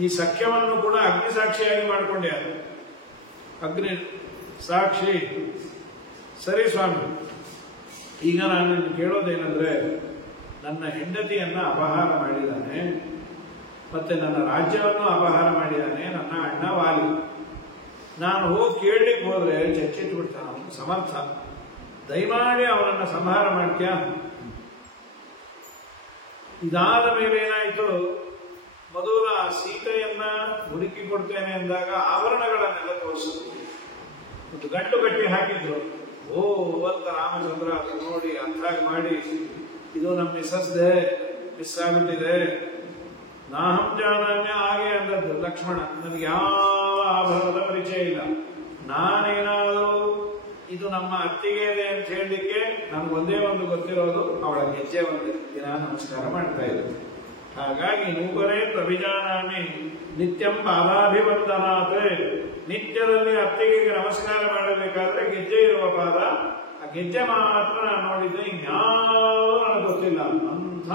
ಈ ಸಖ್ಯವನ್ನು ಕೂಡ ಅಗ್ನಿ ಸಾಕ್ಷಿಯಾಗಿ ಮಾಡಿಕೊಂಡ್ಯಾರ. ಅಗ್ನಿ ಸಾಕ್ಷಿ. ಸರಿ ಸ್ವಾಮಿ, ಈಗ ನಾನು ಕೇಳೋದೇನೆಂದ್ರೆ, ನನ್ನ ಹೆಂಡತಿಯನ್ನ ಅಪಹಾರ ಮಾಡಿದ್ದಾನೆ, ಮತ್ತೆ ನನ್ನ ರಾಜ್ಯವನ್ನು ಅಪಹಾರ ಮಾಡಿದ್ದಾನೆ ನನ್ನ ಅಣ್ಣ ವಾಲಿ. ನಾನು ಹೋಗಿ ಕೇಳಲಿಕ್ಕೆ ಹೋದ್ರೆ ಚರ್ಚಿಟ್ಟು ಬಿಡ್ತಾನೆ, ಅವನು ಸಮರ್ಥ. ದಯಮಾಡಿ ಅವನನ್ನ ಸಂಹಾರ ಮಾಡ್ತೀಯಾ? ಇದಾದ ಮೇಲೆ ಏನಾಯಿತು, ಮೊದಲ ಸೀತೆಯನ್ನ ಹುಡುಕಿ ಕೊಡ್ತೇನೆ ಅಂದಾಗ ಆಭರಣಗಳನ್ನೆಲ್ಲ ತೋರಿಸಿದ್ರು. ಒಂದು ಗಂಟು ಕಟ್ಟಿ ಹಾಕಿದ್ರು. ಓ ಅಂತ ರಾಮಚಂದ್ರ ಅದು ನೋಡಿ ಅರ್ಥಾಗಿ ಮಾಡಿ, ಇದು ನಮ್ಮ ಮಿಸ್ ಆಗ್ಬಿಟ್ಟಿದೆ. ನಾಹಂ ಜಾನಾಮ್ಯ ಹಾಗೆ ಅಂದದ್ದು ಲಕ್ಷ್ಮಣ. ನನಗೆ ಯಾವ ಆಭರಣದ ಪರಿಚಯ ಇಲ್ಲ. ನಾನೇನಾದರೂ ಇದು ನಮ್ಮ ಅತ್ತಿಗೆ ಇದೆ ಅಂತ ಹೇಳಲಿಕ್ಕೆ ನನಗೆ ಒಂದೇ ಒಂದು ಗೊತ್ತಿರೋದು, ಅವಳ ಗೆಜ್ಜೆ ಒಂದೇ ದಿನ ನಮಸ್ಕಾರ ಮಾಡ್ತಾ ಇದ್ರು. ಹಾಗಾಗಿ ನೂಕರೇ ಪ್ರಭಿಜಾನಾಮಿ ನಿತ್ಯಂ ಪಾದಾಭಿವಂದನಾತ್. ನಿತ್ಯದಲ್ಲಿ ಅತ್ತಿಗೆಗೆ ನಮಸ್ಕಾರ ಮಾಡಬೇಕಾದ್ರೆ ಗೆಜ್ಜೆ ಇರುವ ಪಾದ, ಆ ಗೆಜ್ಜೆ ಮಾತ್ರ ನಾನು ನೋಡಿದ್ದೆ, ಇನ್ಯಾವ ನನಗೆ ಗೊತ್ತಿಲ್ಲ. ಅಂಥ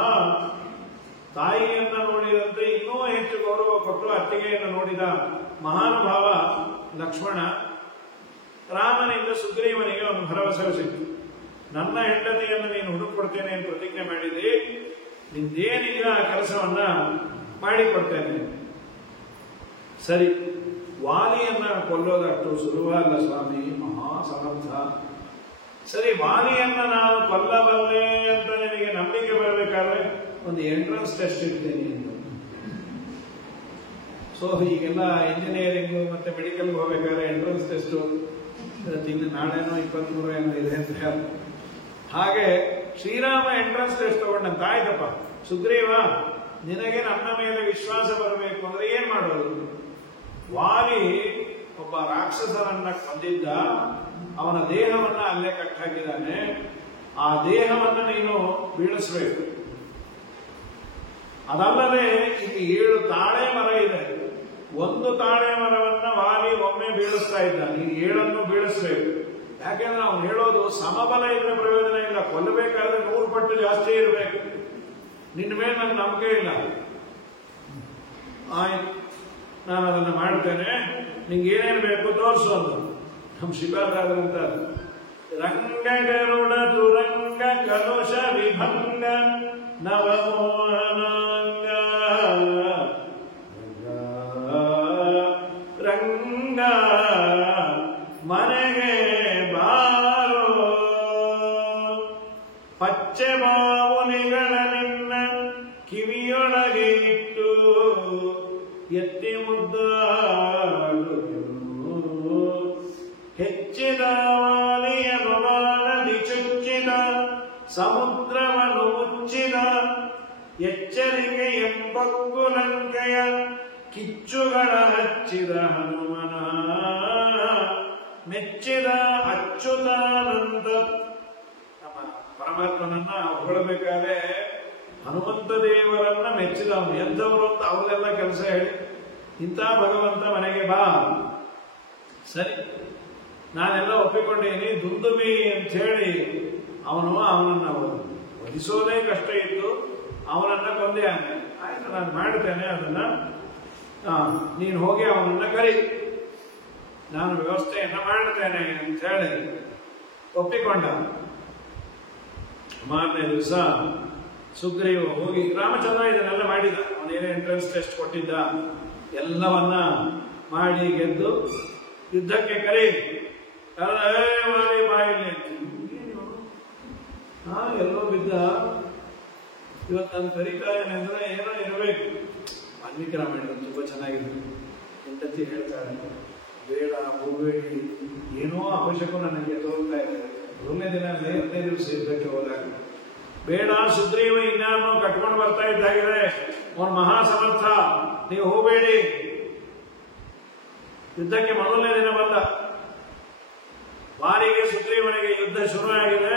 ತಾಯಿಯನ್ನ ನೋಡಿದಂತೆ ಇನ್ನೂ ಹೆಚ್ಚು ಗೌರವ ಕೊಟ್ಟು ಅತ್ತಿಗೆಯನ್ನು ನೋಡಿದ ಮಹಾನುಭಾವ ಲಕ್ಷ್ಮಣ. ರಾಮನಿಂದ ಸುಗ್ರೀವನಿಗೆ ಒಂದು ಭರವಸೆ ಸಿಕ್ತು. ನನ್ನ ಹೆಂಡತಿಯನ್ನು ನೀನು ಹುಡುಕೊಡ್ತೇನೆ ಅಂತ ಪ್ರತಿಜ್ಞೆ ಮಾಡಿದಿ, ನಿಂದೇನಿಲ್ಲ ಆ ಕೆಲಸವನ್ನ ಮಾಡಿಕೊಡ್ತೇನೆ. ಸರಿ, ವಾಲಿಯನ್ನ ಕೊಲ್ಲೋದಷ್ಟು ಸುಲಭವಲ್ಲ ಸ್ವಾಮಿ, ಮಹಾ ಸಮರ್ಥ. ಸರಿ, ವಾಲಿಯನ್ನ ನಾನು ಕೊಲ್ಲಬಲ್ಲೆ ಅಂತ ನಿನಗೆ ನಂಬಿಕೆ ಬರಬೇಕಾದ್ರೆ ಒಂದು ಎಂಟ್ರನ್ಸ್ ಟೆಸ್ಟ್ ಇರ್ತೇನೆ ಅಂತ. ಸೊ ಈಗೆಲ್ಲ ಇಂಜಿನಿಯರಿಂಗು ಮತ್ತೆ ಮೆಡಿಕಲ್ ಹೋಗ್ಬೇಕಾದ್ರೆ ಎಂಟ್ರನ್ಸ್ ಟೆಸ್ಟ್ ತಿಂಗಳು ನಾಳೆನೋ 23 ಏನೋ ಇದೆ ಅಂತ ಹೇಳಿ, ಹಾಗೆ ಶ್ರೀರಾಮ ಎಂಟ್ರನ್ಸ್ ಟೆಸ್ಟ್ ತಗೊಂಡಂತ. ಆಯ್ತಪ್ಪ ಸುಗ್ರೀವ, ನಿನಗೆ ನನ್ನ ಮೇಲೆ ವಿಶ್ವಾಸ ಬರಬೇಕು ಅಂದ್ರೆ ಏನ್ ಮಾಡೋದು? ವಾಲಿ ಒಬ್ಬ ರಾಕ್ಷಸನನ್ನ ಕೊಂದಿದ್ದ, ಅವನ ದೇಹವನ್ನ ಅಲ್ಲೇ ಕಟ್ಟಾಕಿದ್ದಾನೆ. ಆ ದೇಹವನ್ನ ನೀನು ಬೀಳಿಸ್ಬೇಕು. ಅದಲ್ಲದೆ ಇಲ್ಲಿ 7 ತಾಳೆ ಮರ ಇದೆ. ಒಂದು ತಾಳೆ ಮರವನ್ನ ವಾಲಿ ಒಮ್ಮೆ ಬೀಳಿಸ್ತಾ ಇದ್ದ, ನೀನು 7 ಬೀಳಿಸ್ಬೇಕು. ಯಾಕೆಂದ್ರೆ ಅವನು ಹೇಳೋದು ಸಮಬಲ ಇದ್ರೆ ಪ್ರಯೋಜನ ಇಲ್ಲ, ಕೊಲ್ಲಬೇಕಾದ್ರೆ 100 ಪಟ್ಟು ಜಾಸ್ತಿ ಇರಬೇಕು. ನಿನ್ನ ಮೇಲೆ ನನಗೆ ನಂಬಿಕೆ ಇಲ್ಲ. ಆಯ್ತು, ನಾನು ಅದನ್ನ ಮಾಡ್ತೇನೆ, ನಿಂಗೆ ಏನೇನು ಬೇಕು ತೋರಿಸು ಅಂದು. ನಮ್ಮ ಶಿಕಾರಾದ್ರಂತ ರಂಗಗರುಡ ತುರಂಗ ಕಲುಷ ವಿಭಂಗ ನವಮೋಹನಾಂಗ ರಂಗ ಮನೆಗೆ ಬಾರೋ, ಪಚ್ಚೆ ಬಾವುನಿಗಳ ನಿನ್ನ ಕಿವಿಯೊಳಗೆ ಇಟ್ಟು ಎತ್ತಿ ಮುದ್ದಾಡು. ಹೆಚ್ಚಿದ ವಾಲಿಯ ಬಾಣದಿ ಚುಚ್ಚಿದ ಸಮುದ್ರವನ್ನು ಮುಚ್ಚಿದ ಎಚ್ಚರಿಕೆ ಎಂಬಕ್ಕು ಲಂಕೆಯ ಕಿಚ್ಚುಗಳ ಹಚ್ಚಿದ ಹನುಮನ ಮೆಚ್ಚಿದ ಅಚ್ಯುತಾನಂದ. ನಮ್ಮ ಪರಮಾತ್ಮನನ್ನ ಹೊಗಳಬೇಕಾದ್ರೆ ಹನುಮಂತ ದೇವರನ್ನ ಮೆಚ್ಚಿದವನು. ಎಂಥವರು ಅಂತ ಅವ್ರದೆಲ್ಲ ಕೆಲಸ ಹೇಳಿ, ಇಂಥ ಭಗವಂತ ಮನೆಗೆ ಬಾ. ಸರಿ, ನಾನೆಲ್ಲ ಒಪ್ಪಿಕೊಂಡೇನಿ. ದುಂದುಬಿ ಅಂತ ಹೇಳಿ ಅವನನ್ನ ವಧಿಸೋದೇ ಕಷ್ಟ ಇತ್ತು, ಅವನನ್ನ ಕೊಂದೆ. ಆಯ್ತು, ನಾನು ಮಾಡ್ತೇನೆ ಅದನ್ನ, ನೀನು ಹೋಗಿ ಅವನನ್ನ ಕರಿ, ನಾನು ವ್ಯವಸ್ಥೆಯನ್ನ ಮಾಡ್ತೇನೆ ಅಂತ ಹೇಳಿ ಒಪ್ಪಿಕೊಂಡ. ಮಾರನೇ ದಿವಸ ಸುಗ್ರೀವ ಹೋಗಿ, ರಾಮಚಂದ್ರ ಇದನ್ನೆಲ್ಲ ಮಾಡಿದ, ಅವನೇನೇ ಎಂಟ್ರೆನ್ಸ್ ಟೆಸ್ಟ್ ಕೊಟ್ಟಿದ್ದ, ಎಲ್ಲವನ್ನ ಮಾಡಿ ಗೆದ್ದು ಯುದ್ಧಕ್ಕೆ ಕರಿ. ಬಾಯಿಲಿ ಎಲ್ಲೋ ಬಿದ್ದ, ಇವತ್ತು ನಾನು ಕರೀತಾ ಇದ್ದೇನೆ ಅಂದ್ರೆ ಏನೋ ಇರಬೇಕು. ವಾಲ್ಮೀಕಿ ರಾಮಾಯಣ ತುಂಬಾ ಚೆನ್ನಾಗಿದೆ. ಹೆಂಡತಿ ಹೇಳ್ತಾಳೆ, ಬೇಡ ಹೋಗಬೇಡಿ, ಏನೋ ಅವಶ್ಯಕ ನನಗೆ ತೋರ್ತಾ ಇದೆ. 1ನೇ ದಿನ 2ನೇ ದಿವಸ ಯುದ್ಧಕ್ಕೆ ಹೋದಾಗ, ಬೇಡ ಸುಗ್ರೀವ ಇನ್ಯಾರನ್ನೋ ಕಟ್ಕೊಂಡು ಬರ್ತಾ ಇದ್ದಾಗಿದೆ, ಅವನು ಮಹಾ ಸಮರ್ಥ, ನೀವು ಹೋಗಬೇಡಿ. ಯುದ್ಧಕ್ಕೆ ಮೊದಲನೇ ದಿನ ಬಂದ. ವಾಲಿಗೆ ಸುಗ್ರೀವನಿಗೆ ಯುದ್ಧ ಶುರುವಾಗಿದೆ.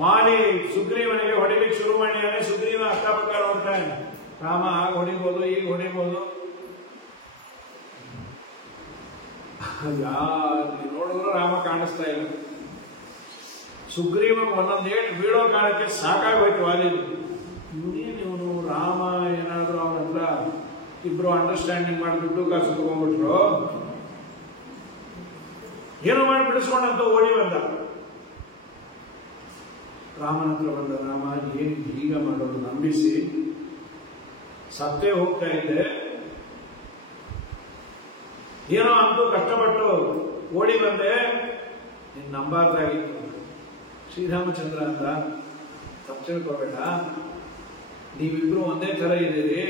ವಾಲಿ ಸುಗ್ರೀವನಿಗೆ ಹೊಡಿಲಿಕ್ಕೆ ಶುರು ಮಾಡಿಯಾನೆ. ಸುಗ್ರೀವ ಅಕ್ಕಪಕ್ಕ ನೋಡ್ತಾನೆ, ರಾಮ ಆಗ ಹೊಡಿಬೋದು, ಈಗ ಹೊಡಿಬೋದು. ನೋಡಿದ್ರು ರಾಮ ಕಾಣಿಸ್ತಾ ಇಲ್ಲ. ಸುಗ್ರೀವ ಒಂದೊಂದು ಏಟು ಬೀಳೋ ಕಾಲಕ್ಕೆ ಸಾಕಾಗೋಯ್ತು ವಾಲಿ. ಇವನು ರಾಮ ಏನಾದ್ರು ಅವನ ಇಬ್ರು ಅಂಡರ್ಸ್ಟ್ಯಾಂಡಿಂಗ್ ಮಾಡಿ ದುಡ್ಡು ಕಾಸು ತಗೊಂಡ್ಬಿಟ್ರು. ಏನೋ ಮಾಡಿ ಬಿಡಿಸ್ಕೊಂಡಂತ ಓಡಿ ಬಂದ. ರಾಮನ ಹತ್ರ ಬಂದ. ರಾಮ, ಏನ್ ಈಗ ಮಾಡೋದು? ನಂಬಿಸಿ ಸತ್ತೇ ಹೋಗ್ತಾ ಇದ್ದೆ, ಏನೋ ಅಂತೂ ಕಷ್ಟಪಟ್ಟು ಓಡಿ ಬಂದೆ, ನೀನ್ ನಂಬಾರ್ದಾಗಿತ್ತು. ಶ್ರೀರಾಮಚಂದ್ರ ಅಂತ ತಪ್ಪು ತಿಳ್ಕೋಬೇಡ, ನೀವಿಬ್ರು ಒಂದೇ ತರ ಇದ್ದೀರಿ.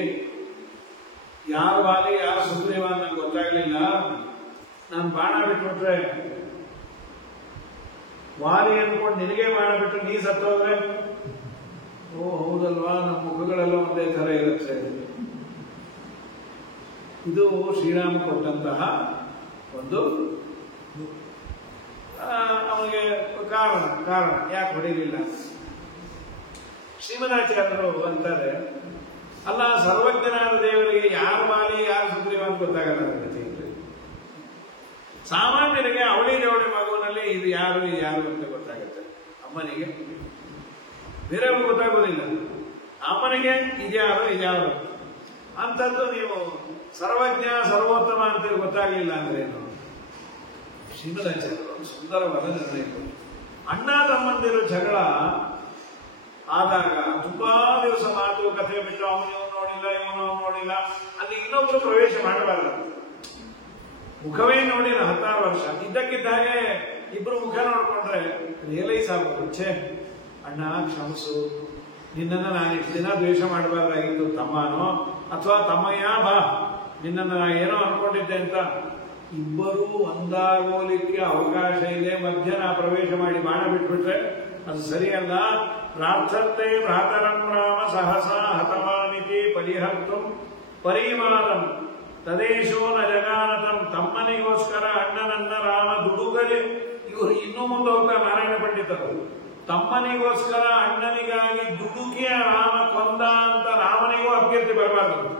ಯಾರು ವಾಲಿ ಯಾರು ಸುಗ್ರೀವ ನಂಗೆ ಗೊತ್ತಾಗ್ಲಿಲ್ಲ. ನಾನು ಬಾಣ ಬಿಟ್ಬಿಟ್ರೆ ವಾಲಿ ಅನ್ಕೊಂಡು ನಿನಗೆ ಬಾಣ ಬಿಟ್ಟು ನೀ ಸತ್ತೋದ್ರೆ, ಓ ಹೌದಲ್ವಾ, ನಮ್ಮ ಮುಖಗಳೆಲ್ಲ ಒಂದೇ ತರ ಇರುತ್ತೆ. ಇದು ಶ್ರೀರಾಮ ಕೊಟ್ಟಂತಹ ಒಂದು ಅವನಿಗೆ ಕಾರಣ ಯಾಕೆ ಹೊಡಿಲಿಲ್ಲ. ಶ್ರೀಮದಾಚಾರ್ಯರು ಅಂತಾರೆ, ಅಲ್ಲ, ಸರ್ವಜ್ಞನಾದ ದೇವರಿಗೆ ಯಾರು ವಾಲಿ ಯಾರು ಸುಗ್ರೀವ ಅಂತ ಗೊತ್ತಾಗಲ್ಲ. ಸಾಮಾನ್ಯರಿಗೆ ಅವಳಿ ಜವಳಿ ಮಗುವಿನಲ್ಲಿ ಇದು ಯಾರು ಅಂತ ಗೊತ್ತಾಗುತ್ತೆ. ಅಮ್ಮನಿಗೆ ಬೇರೆಯವ್ರಿಗೆ ಗೊತ್ತಾಗೋದಿಲ್ಲ. ಅಮ್ಮನಿಗೆ ಇದ್ಯಾರು ಅಂತದ್ದು ನೀವು ಸರ್ವಜ್ಞ ಸರ್ವೋತ್ತಮ ಅಂತ ಗೊತ್ತಾಗ್ಲಿಲ್ಲ ಅಂದ್ರೆ ಏನು? ಶ್ರೀಮದಾಚಾರ್ಯರು ಸುಂದರವಾದ ನಿರ್ಣಯ. ಅಣ್ಣ ತಮ್ಮಂದಿರು ಜಗಳ ಆದಾಗ ತುಂಬಾ ದಿವಸ ಮಾತು ಕಥೆ ಬಿಟ್ಟು ಅವನು ನೋಡಿಲ್ಲ ಇವನು ನೋಡಿಲ್ಲ, ಅಲ್ಲಿ ಇನ್ನೊಬ್ರು ಪ್ರವೇಶ ಮಾಡಬಾರದು. ಮುಖವೇ ನೋಡಿಲ್ಲ 16 ವರ್ಷ ಇದ್ದಕ್ಕಿದ್ದ ಹಾಗೆ ಇಬ್ರು ಮುಖ ನೋಡ್ಕೊಂಡ್ರೆ ರಿಯಲೈಸ್ ಆಗ್ಬೋದು, ಛೇ ಅಣ್ಣ ಕ್ಷಮಿಸು, ನಿನ್ನನ್ನು ನಾನು ಇಷ್ಟು ದಿನ ದ್ವೇಷ ಮಾಡಬಾರ್ದಾಗಿತ್ತು ತಮ್ಮನೋ, ಅಥವಾ ತಮ್ಮಯ್ಯ ಬಾ ನಿನ್ನನ್ನು ನಾನು ಏನೋ ಅನ್ಕೊಂಡಿದ್ದೆ ಅಂತ. ಇಬ್ಬರೂ ಒಂದಾಗೋಲಿಕ್ಕೆ ಅವಕಾಶ ಇದೆ, ಮಧ್ಯ ನಾ ಪ್ರವೇಶ ಮಾಡಿ ಬಾಣ ಬಿಟ್ಬಿಟ್ರೆ ಅದು ಸರಿಯಲ್ಲ. ಪ್ರಾರ್ಥಂತೆ ಭ್ರಾತರಂ ರಾಮ ಸಹಸಾ ಹತಮಾನಿತಿ ಪರಿಹರ್ತು ಪರಿಮಾನಂ ತದೇಶೋ ನ ಜಗಾನತಂ. ತಮ್ಮನಿಗೋಸ್ಕರ ಅಣ್ಣನನ್ನ ರಾಮ ದುಡುಕದೆ, ಇವರು ಇನ್ನೂ ಮುಂದೆ ಹೋಗ್ತಾರೆ ನಾರಾಯಣ ಪಂಡಿತರು. ತಮ್ಮನಿಗೋಸ್ಕರ ಅಣ್ಣನಿಗಾಗಿ ದುಡುಕಿಯ ರಾಮ ಕೊಂದ ಅಂತ ರಾಮನಿಗೂ ಅಭ್ಯರ್ಥಿ ಬರಬಾರದು.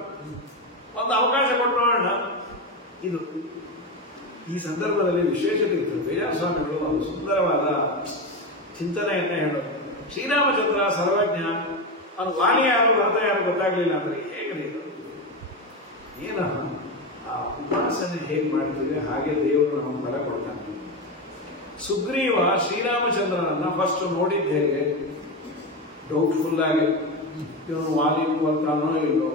ಒಂದು ಅವಕಾಶ ಕೊಟ್ಟು ಅಣ್ಣ. ಇದು ಈ ಸಂದರ್ಭದಲ್ಲಿ ವಿಶೇಷತೆ ಇರ್ತದೆ. ಬೇಜಾಸ್ವಾಮಿಗಳು ಒಂದು ಸುಂದರವಾದ ಚಿಂತನೆಯನ್ನ ಹೇಳೋದು. ಶ್ರೀರಾಮಚಂದ್ರ ಸರ್ವಜ್ಞ, ಅವನು ವಾಲಿ ಯಾರು ಭರತ ಯಾರು ಗೊತ್ತಾಗ್ಲಿಲ್ಲ ಅಂದ್ರೆ ಹೇಗೆ ಏನ ಆ ಉಪಾಸನೆ ಹೇಗೆ ಮಾಡ್ತೀವಿ ಹಾಗೆ ದೇವರು ನಮಗೆ ಫಲ ಕೊಡ್ತಾನೆ. ಸುಗ್ರೀವ ಶ್ರೀರಾಮಚಂದ್ರನನ್ನ ಫಸ್ಟ್ ನೋಡಿದ್ದ ಹೇಗೆ ಡೌಟ್ಫುಲ್ ಆಗಿ, ಇವನು ವಾಲಿ ಕೊಲ್ತಾನೋ ಇಲ್ಲೋ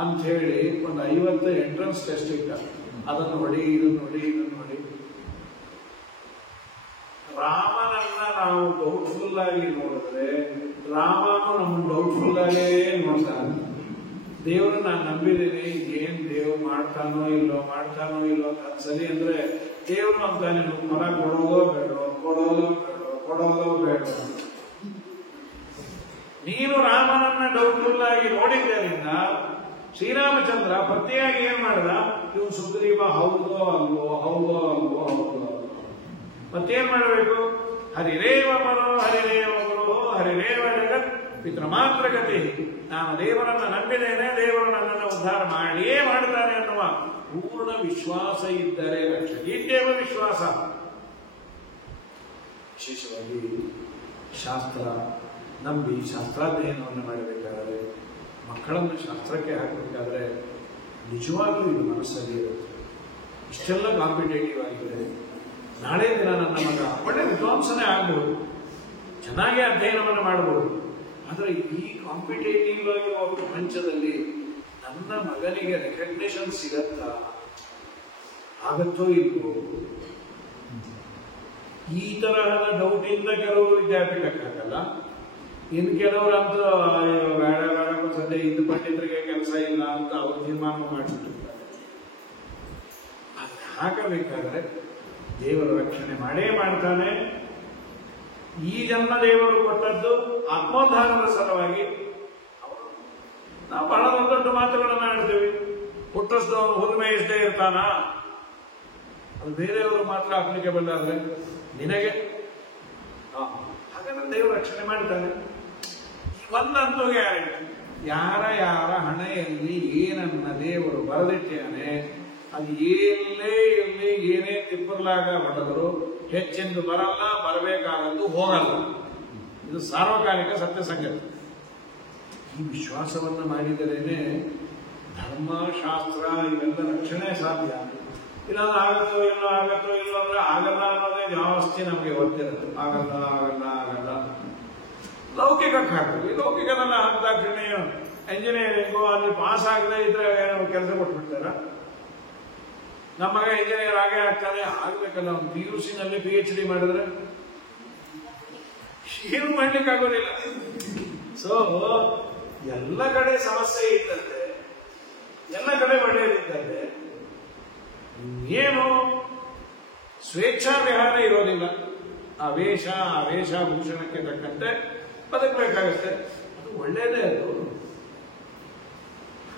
ಅಂತ ಹೇಳಿ ಒಂದು 50 ಎಂಟ್ರೆನ್ಸ್ ಟೆಸ್ಟ್ ಇಟ್ಟ. ಅದನ್ನು ನೋಡಿ ಇದನ್ನು ನೋಡಿ. ರಾಮನನ್ನ ನಾವು ಡೌಟ್ಫುಲ್ ಆಗಿ ನೋಡಿದ್ರೆ ರಾಮನು ನಮ್ಮ ಡೌಟ್ಫುಲ್ ಆಗೇ ನೋಡ್ತಾನೆ. ದೇವರು ನಾನು ನಂಬಿದ್ದೀನಿ, ಏನ್ ದೇವ್ರು ಮಾಡ್ತಾನೋ ಇಲ್ಲೋ ಅಂತ ಸರಿ ಅಂದ್ರೆ ದೇವ್ರು ಅಂತಾನೆ ಫಲ ಕೊಡೋದೋ ಬೇಡ. ನೀನು ರಾಮನನ್ನ ಡೌಟ್ಫುಲ್ ಆಗಿ ನೋಡಿದ್ದರಿಂದ ಶ್ರೀರಾಮಚಂದ್ರ ಪ್ರತಿಯಾಗಿ ಏನ್ ಮಾಡಿದ, ಇವು ಸುಗ್ರೀವ ಹೌದೋ ಅಲ್ವೋ. ಮತ್ತೇನ್ ಮಾಡಬೇಕು? ಹರಿರೇವ ಪರೋ ಹರಿರೇವ ಜಗತ್ ಪಿತೃ ಮಾತ್ರ ಗತಿ. ನಾನು ದೇವರನ್ನ ನಂಬಿದ್ದೇನೆ, ದೇವರು ನನ್ನನ್ನು ಉದ್ಧಾರ ಮಾಡಿಯೇ ಮಾಡ್ತಾನೆ ಅನ್ನುವ ಪೂರ್ಣ ವಿಶ್ವಾಸ ಇದ್ದರೆ ಇದ್ದೇವ ವಿಶ್ವಾಸ. ವಿಶೇಷವಾಗಿ ಶಾಸ್ತ್ರ ನಂಬಿ ಶಾಸ್ತ್ರಾಧ್ಯಯನವನ್ನು ಮಾಡಬೇಕಾದರೆ, ಮಕ್ಕಳನ್ನು ಶಾಸ್ತ್ರಕ್ಕೆ ಹಾಕಬೇಕಾದ್ರೆ ನಿಜವಾಗ್ಲೂ ಇದು ಮನಸ್ಸಲ್ಲಿ ಇರುತ್ತೆ. ಇಷ್ಟೆಲ್ಲ ಕಾಂಪಿಟೇಟಿವ್ ಆಗಿದೆ. ನಾಳೆ ದಿನ ನನ್ನ ಮಗ ಒಳ್ಳೆ ವಿದ್ವಾಂಸನೇ ಆಗ್ಬಹುದು, ಚೆನ್ನಾಗಿ ಅಧ್ಯಯನವನ್ನು ಮಾಡಬಹುದು. ಆದರೆ ಈ ಕಾಂಪಿಟೇಟಿವ್ ಆಗಿರುವ ಪ್ರಪಂಚದಲ್ಲಿ ನನ್ನ ಮಗನಿಗೆ ರೆಕಗ್ನಿಷನ್ ಸಿಗತ್ತಾ, ಆಗತ್ತೋ ಇಲ್ವೋ? ಈ ತರಹದ ಡೌಟಿಂದ ಕೆಲವರು ವಿದ್ಯಾಪೀಠಕ್ಕಾಗಲ್ಲ. ಇನ್ನು ಕೆಲವರಂತೂ ಬೇಡ ಸದ್ಯ ಇದು ಪಂಡಿತರಿಗೆ ಕೆಲಸ ಇಲ್ಲ ಅಂತ ಅವರು ತೀರ್ಮಾನ ಮಾಡಿಬಿಟ್ಟಿರ್ತಾರೆ. ಹಾಕಬೇಕಾದ್ರೆ ದೇವರ ರಕ್ಷಣೆ ಮಾಡೇ ಮಾಡ್ತಾನೆ. ಈ ಜನ್ಮ ದೇವರು ಕೊಟ್ಟದ್ದು ಆತ್ಮೋದ್ಧಾರದ ಸಲುವಾಗಿ. ನಾವು ಬಹಳ ದೊಡ್ಡ ಮಾತುಗಳನ್ನು ಆಡ್ತೇವೆ. ಹುಟ್ಟಿಸಿದವನು ಹುಲ್ಮೇಯಿಸದೇ ಇರ್ತಾನ, ಅದು ಬೇರೆಯವರು ಮಾತ್ರ ಅಪ್ಲಿಕೇಬಲ್ ಆದ್ರೆ ನಿನಗೆ ಹಾಗಾದ್ರೆ ದೇವರು ರಕ್ಷಣೆ ಮಾಡ್ತಾನೆ. ಒಂದಂತೂ ಗ್ಯಾರಂಟಿ, ಯಾರ ಹಣೆಯಲ್ಲಿ ಏನನ್ನ ದೇವರು ಬರೆದಿಟ್ಟಾನೆ ಅದು ಎಲ್ಲೇ ಇರಲಿ, ಏನೇ ತಿಪ್ಪರ್ಲಾಗ ಹೊಡೆದ್ರು ಹೆಚ್ಚೆಂದು ಬರಲ್ಲ, ಬರಬೇಕಾಗದ್ದು ಹೋಗಲ್ಲ. ಇದು ಸಾರ್ವಕಾಲಿಕ ಸತ್ಯ ಸಂಗತಿ. ಈ ವಿಶ್ವಾಸವನ್ನು ಮಾಡಿದರೇನೆ ಧರ್ಮ ಶಾಸ್ತ್ರ ಇವೆಲ್ಲ ರಕ್ಷಣೆ ಸಾಧ್ಯ. ಇಲ್ಲಾಂದ್ರೆ ಆಗತ್ತೋ ಇಲ್ಲೋ ಅಂದ್ರೆ ಆಗಲ್ಲ ಅನ್ನೋದೇ ಜಾಸ್ತಿ ನಮಗೆ ಗೊತ್ತಿರುತ್ತೆ. ಆಗಲ್ಲ ಲೌಕಿಕಕ್ಕೆ ಹಾಕಿ ಲೌಕಿಕದಲ್ಲ ಅಂತಾಕ್ಷಣ ಎಂಜಿನಿಯರಿಂಗು ಅಲ್ಲಿ ಪಾಸ್ ಆಗದೆ ಇದ್ರೆ ಏನೋ ಕೆಲಸ ಕೊಟ್ಬಿಡ್ತಾರ. ನಮ್ಮ ಮಗ ಇಂಜಿನಿಯರ್ ಆಗೇ ಆಗ್ತಾನೆ, ಆಗ್ಬೇಕಲ್ಲ. ಅವ್ನು PUC ನಲ್ಲಿ PhD ಮಾಡಿದ್ರೆ ಏನು ಮಾಡ್ಲಿಕ್ಕೆ ಆಗೋದಿಲ್ಲ. ಸೊ ಎಲ್ಲ ಕಡೆ ಸಮಸ್ಯೆ ಇದ್ದಂತೆ, ಎಲ್ಲ ಕಡೆ ಒಳ್ಳೆಯದಿದ್ದಂತೆ ಏನು ಸ್ವೇಚ್ಛಾ ವಿಹಾರ ಇರೋದಿಲ್ಲ. ಆ ವೇಷಭೂಷಣಕ್ಕೆ ತಕ್ಕಂತೆ ಬದುಕಬೇಕಾಗತ್ತೆ. ಅದು ಒಳ್ಳೆಯದೇ ಅದು.